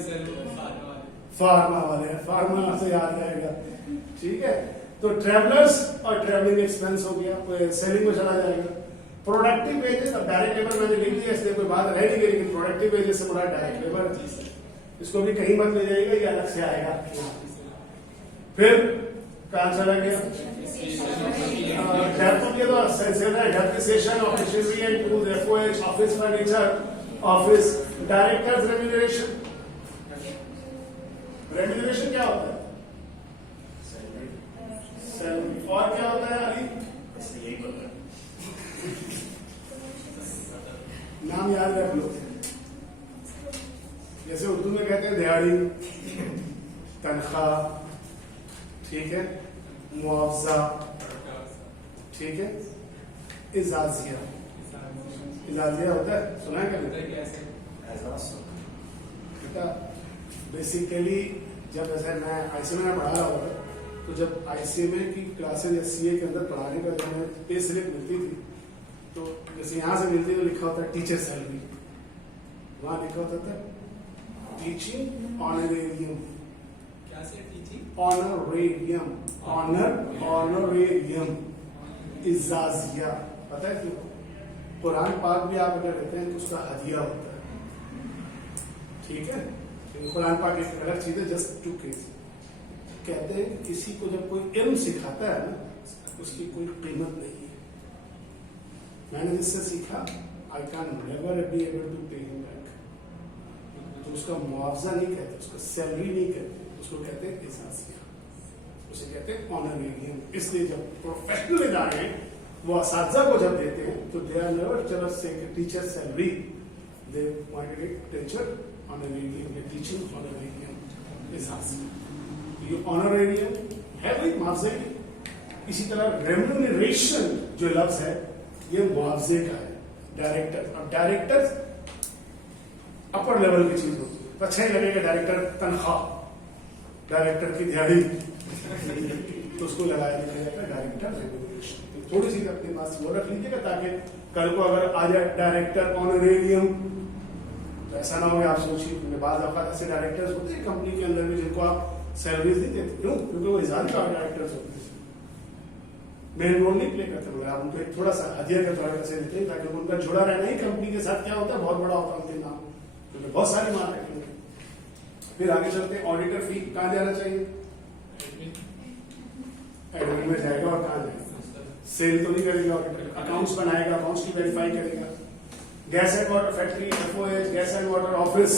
फार्मा वाले, फार्मा से याद रहेगा, ठीक है। तो ट्रैवलर्स और ट्रैवलिंग एक्सपेंस हो गया, सेलिंग में चला जाएगा। प्रोडक्टिव वेजेस, अब डायरेक्ट लेबर मैंने लिख दिया इसलिए कोई बात रह नहीं गई, लेकिन प्रोडक्टिव वेजेस से बड़ा डायरेक्ट लेबर, इसको भी कहीं मत ले जाइएगा, ये अलग से आएगा। फिर कहां चला गया? Depreciation of machinery and tools, FOH, office furniture, office directors remuneration. Remuneration क्या होता है? सैलरी। और क्या होता है अली? नाम याद रख लो, जैसे उर्दू में कहते हैं दिहाड़ी, तनख्वाह, ठीक है, मुआवजा, ठीक है, इजाजिया। इजाजिया होता है, सुना है कभी? बेटा बेसिकली जब जैसे मैं आईसीए में पढ़ा रहा होता, तो जब आईसीए की क्लासेज या सीए के अंदर पढ़ाने का जब पे स्लिप मिलती थी, तो जैसे यहाँ से मिलती तो लिखा होता है टीचर सैलरी, वहां लिखा होता था टीचिंग ऑनरेरियम, क्या से टीचिंग? Honorarium, honorarium, इजाजिया। पता है क्यों? कुरान पाक भी आप अगर लेते हैं तो उसका हदिया होता है, ठीक है? कुरान पाक एक अलग चीज है, जस्ट टू केस। कहते हैं किसी को जब कोई इल्म सिखाता है ना, उसकी कोई कीमत नहीं है। मैंने जिससे सीखा, I can never be able to pay him back. तो उसका मुआवजा नहीं कहते, उसका सैलरी नहीं कहते, उसको कहते हैं इजाजिया, उसे कहते हैं ऑनरेरियम। इसलिए जब प्रोफेशनल इदारे वो असातिज़ा को जब देते हैं तो they are never just say teacher salary, they pointed it teacher honorarium, teaching honorarium, इजाजिया। ये ऑनरेरियम है भाई मुआवजे की। इसी तरह रेम्यूनरेशन जो लफ्ज है ये मुआवजे का है। डायरेक्टर, अब डायरेक्टर अपर लेवल की चीज होती है तो अच्छा ही लगेगा। डायरेक्टर तनख्वाह, डायरेक्टर की दिहाड़ी तो उसको लगाया लिखा जाता है डायरेक्टर रेम्यूनरेशन। थोड़ी सी अपने पास वो रख लीजिएगा ताकि कल को अगर आ जाए डायरेक्टर ऑनरेरियम तो ऐसा ना हो आप सोचिए। बाद ऐसे डायरेक्टर्स होते हैं कंपनी के अंदर भी जिनको आप सैलरीज नहीं देते, क्यों? क्योंकि वो इजाफी डायरेक्टर्स होते हैं, मेन रोल नहीं प्ले करते। बोले आप उनको एक थोड़ा सा हदिया के तौर पर देते हैं ताकि उनका जुड़ा रहना ही कंपनी के साथ क्या होता है, बहुत बड़ा होता है उनके नाम, क्योंकि बहुत सारी मार रखेंगे। फिर आगे चलते हैं, ऑडिटर फी कहाँ जाना चाहिए? एडमिन में जाएगा। और कहाँ जाएगा? सेल तो नहीं करेगा ऑडिटर, अकाउंट्स बनाएगा, अकाउंट्स की वेरीफाई करेगा। Gas and water factory, FOH, gas and water office,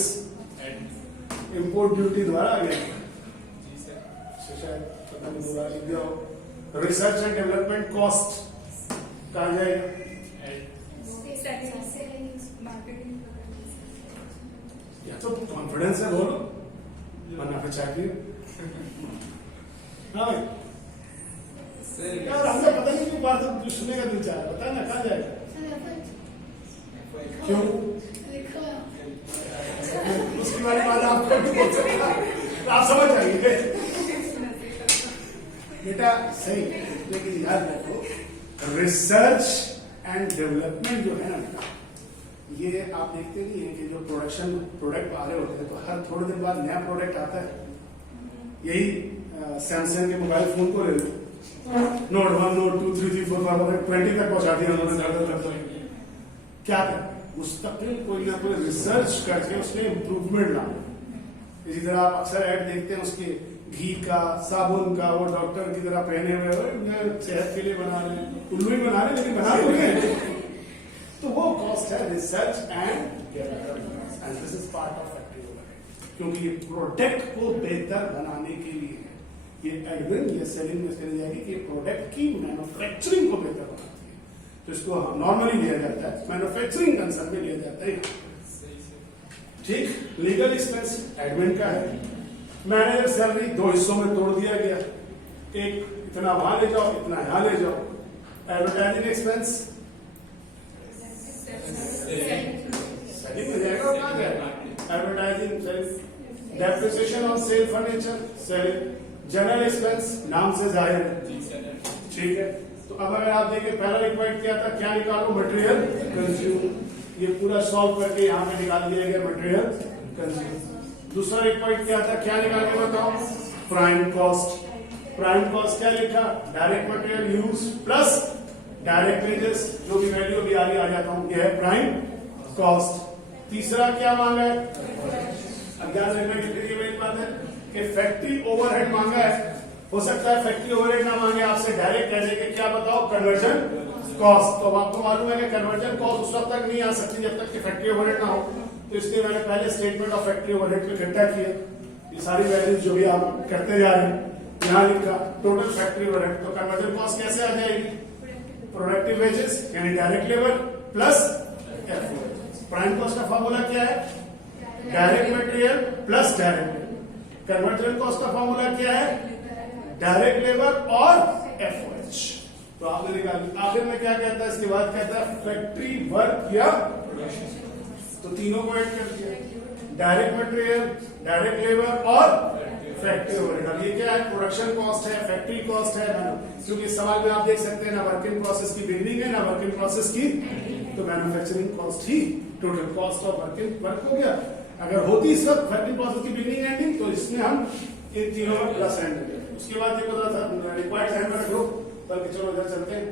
import duty द्वारा आ गया, पता नहीं दोबारा लिख दिया हो। रिसर्च एंड डेवलपमेंट कॉस्ट कहाँ जाएगा? या तो कॉन्फिडेंस है बोलो, वरना फिर चाहिए। हाँ भाई यार, हमने पता नहीं क्यों बात सुनने का दिल चाह रहा, बता ना कहाँ जाएगा? क्यों? उसकी बारे में आपको बोल सकता, आप समझ जाएंगे बेटा, सही। लेकिन याद रखो रिसर्च एंड डेवलपमेंट जो है ना बेटा, ये आप देखते नहीं है कि जो प्रोडक्ट आ रहे होते हैं तो हर थोड़े दिन बाद नया प्रोडक्ट आता है। यही सैमसंग के मोबाइल फोन को ले लो, नोट 1, नोट 2, 3, 4, 5, 20 तक पहुंचा दिया उन्होंने। क्या कर मुस्तकिल कोई ना कोई रिसर्च करके उसमें इंप्रूवमेंट लाना। इसी तरह आप अक्सर ऐड देखते हैं उसके घी का, साबुन का, वो डॉक्टर की तरह पहने हुए सेहत के लिए बना रहे हैं, उल्लू ही बना रहे हैं लेकिन बना तो रहे हैं। तो वो कॉस्ट है research and this is part of factory overhead, क्योंकि ये प्रोडक्ट को बेहतर बनाने के लिए ये एडमिन ये सेलिंग में करी जाएगी कि प्रोडक्ट की मैन्युफैक्चरिंग को बेहतर बनाती है। तो इसको नॉर्मली लिया जाता है, मैन्युफैक्चरिंग कंसर्न में लिया जाता है। ठीक, लीगल एक्सपेंस एडमिन का है। मैनेजर सैलरी दो हिस्सों में तोड़ दिया गया, एक इतना वहां ले जाओ, इतना यहां ले जाओ। एडवर्टाइजिंग एक्सपेंस सेलिंग में जाएगा, कहां जाएगा? Advertising sale, depreciation on sale furniture sale, general expense नाम से जाहिर है, ठीक है। तो अब अगर आप देखें पहला रिक्वायर्ड क्या था, क्या निकालो? मटेरियल कंज्यूम, ये पूरा सॉल्व करके यहाँ पे निकाल दिया गया मटेरियल कंज्यूम। दूसरा रिक्वायर्ड क्या था, क्या निकाल के बताओ? Prime cost. प्राइम कॉस्ट क्या लिखा? Direct material use plus direct wages, जो भी वैल्यू भी आगे आ जाता हूं, यह है प्राइम कॉस्ट। तीसरा क्या मांगा है? अज्ञात बात है कि फैक्ट्री ओवरहेड मांगा है। हो सकता है फैक्ट्री ओवरहेड ना मांगे, आपसे डायरेक्ट कह देंगे क्या बताओ? Conversion cost. तो आपको मालूम है कि कन्वर्जन कॉस्ट उस वक्त तक नहीं आ सकती जब तक कि फैक्ट्री ओवरहेड ना हो। तो इसलिए मैंने पहले स्टेटमेंट ऑफ फैक्ट्री ओवरहेड में इकट्ठा किया ये सारी वैल्यूज जो भी आप करते जा रहे हैं। यहाँ लिखा टोटल फैक्ट्री ओवरहेड, तो कन्वर्जन कॉस्ट कैसे आ जाएगी? प्रोडक्टिव वेजेस यानी direct labour plus FOH. Prime cost का फॉर्मूला क्या है? Direct material plus direct labour. Conversion cost का फॉर्मूला क्या है? डायरेक्ट लेबर और एफओएच। तो आपने निकाल, आखिर में क्या कहता है? इसके बाद कहता है फैक्ट्री वर्क या प्रोडक्शन। तो तीनों को ऐड कर दिया, डायरेक्ट मटेरियल, डायरेक्ट लेबर और फैक्ट्री ओवरहेड। अब ये क्या है? प्रोडक्शन कॉस्ट है, फैक्ट्री कॉस्ट है, क्योंकि इस सवाल में आप देख सकते हैं ना वर्किंग प्रोसेस की बिगनिंग है ना वर्किंग प्रोसेस की, तो manufacturing cost he total cost of work हो गया। अगर होती इस वक्त वर्किंग प्रोसेस की बिगिनिंग एंडिंग तो इसमें हम इन तीनों में प्लस एंड देंगे। उसके बाद ये पता था रिक्वायर्ड साइन में रख लो, बल्कि चलो इधर चलते हैं।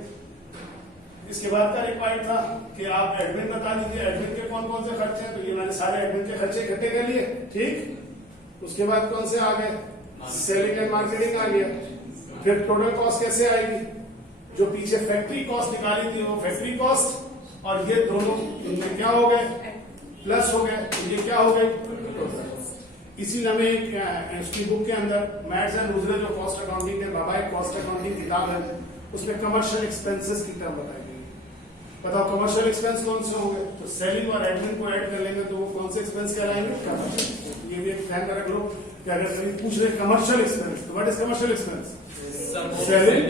इसके बाद का रिक्वायर्ड था कि आप एडमिन बता दीजिए, एडमिन के कौन कौन से खर्चे हैं। तो ये मैंने सारे एडमिन के खर्चे इकट्ठे कर लिए, ठीक। उसके बाद कौन से आ गए, सेलिंग एंड मार्केटिंग आ गया। फिर टोटल कॉस्ट कैसे आएगी, जो पीछे फैक्ट्री कॉस्ट निकाली थी वो फैक्ट्री कॉस्ट, और ये दोनों इनमें क्या हो गए, प्लस हो गए, तो ये क्या हो गए। इसी नमे उसकी बुक के अंदर मैथ्स एंड उजरे जो कॉस्ट अकाउंटिंग के बाबा एक कॉस्ट अकाउंटिंग किताब है, उसमें कमर्शियल एक्सपेंसेस की टर्म बताई गई। बताओ कमर्शियल एक्सपेंस कौन से होंगे, तो सेलिंग और एडमिन को ऐड कर लेंगे तो वो कौन से एक्सपेंस कहलाएंगे, कमर्शियल। ये भी एक ध्यान में रख लो कि अगर कहीं पूछ रहे कमर्शियल एक्सपेंस तो what is commercial expense, selling,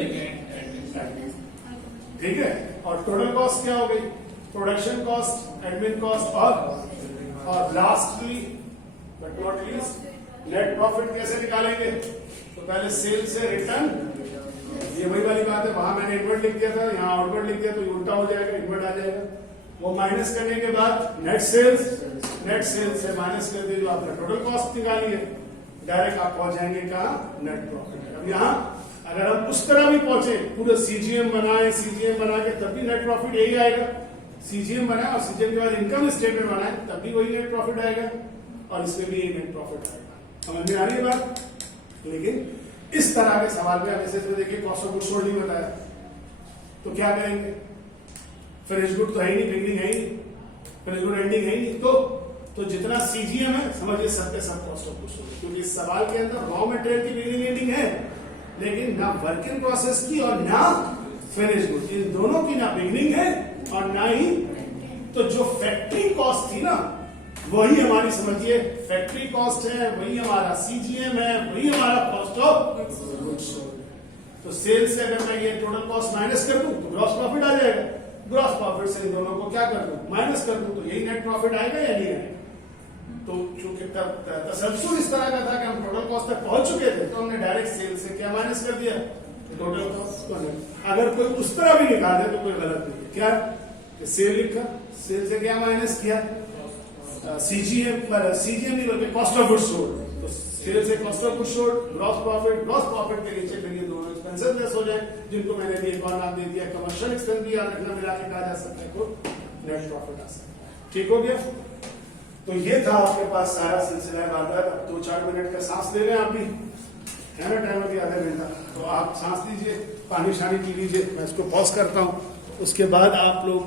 ठीक है। और टोटल कॉस्ट क्या हो गई, प्रोडक्शन कॉस्ट, एडमिन कॉस्ट, और lastly but not least net profit कैसे निकालेंगे। तो पहले सेल से रिटर्न, ये वही वाली बात है, वहां मैंने इनवर्ट लिख दिया था, यहाँ आउटवर्ड लिख दिया तो ये उल्टा हो जाएगा, इनवर्ट आ जाएगा। वो माइनस करने के बाद नेट सेल्स, नेट सेल्स से माइनस कर दिए जो आपने टोटल कॉस्ट निकाली है, डायरेक्ट आप पहुंच जाएंगे कहाँ, नेट प्रॉफिट। अब यहाँ अगर हम उस तरह भी पहुंचे, पूरा सीजीएम बनाए, सीजीएम बना के तब भी नेट प्रॉफिट यही आएगा। सीजीएम बनाए और सीजीएम के बाद इनकम स्टेटमेंट बनाए तब भी वही नेट प्रॉफिट आएगा, और इसमें भी यही नेट प्रॉफिट आएगा। समझ में आ रही है बात। लेकिन इस तरह के सवाल में अब इसमें देखिए कॉस्ट ऑफ गुड्स सोल्ड नहीं बताया, तो क्या करेंगे, फिनिश गुड तो है ही नहीं, बिगिनिंग है ही नहीं, फिनिश गुड एंडिंग है ही नहीं, तो जितना सीजीएम है समझिए सब पे सब कॉस्ट ऑफ गुड्स सोल्ड, क्योंकि इस सवाल के अंदर रॉ मटेरियल की बिगिनिंग एंडिंग है, लेकिन ना वर्किंग प्रोसेस की और ना फिनिश गुड, इन दोनों की ना बिगिनिंग है और ना ही, तो जो फैक्ट्री कॉस्ट थी ना वही हमारी समझिए फैक्ट्री कॉस्ट है, वही हमारा सीजीएम है, वही हमारा कॉस्ट ऑफ गुड्स सोल्ड। तो सेल से अगर मैं ये टोटल कॉस्ट माइनस कर दूं तो ग्रॉस प्रॉफिट आ जाएगा, ग्रॉस प्रॉफिट से इन दोनों को क्या कर दूं, माइनस कर दूं, तो यही नेट प्रॉफिट आएगा या नहीं आएगा। तो चूंकि तसलसल इस तरह का था कि हम टोटल कॉस्ट तक पहुंच चुके थे, तो हमने डायरेक्ट सेल से क्या माइनस कर दिया, टोटल कॉस्ट। अगर कोई उस तरह भी निकाल दे तो कोई गलत नहीं है, क्या सेल लिखा, सेल से क्या माइनस किया, सीजीएम नहीं बल्कि कॉस्ट ऑफ गुड्स सोल्ड, तो सेल से cost of goods sold, gross profit के नीचे फिर ये दोनों एक्सपेंसेस लेस हो जाए, जिनको मैंने भी एक और नाम दे दिया कमर्शियल एक्सपेंस भी याद रखना, मिला के कहा जा सकता है तो नेट प्रॉफिट आ सकता है। ठीक हो गया। तो ये था आपके पास सारा सिलसिला बात। अब 2-4 मिनट का सांस ले लें आप भी, है ना, टाइम अभी आधा घंटा, तो आप सांस लीजिए, पानी शानी पी लीजिए, मैं इसको पॉज करता हूँ। उसके बाद आप लोग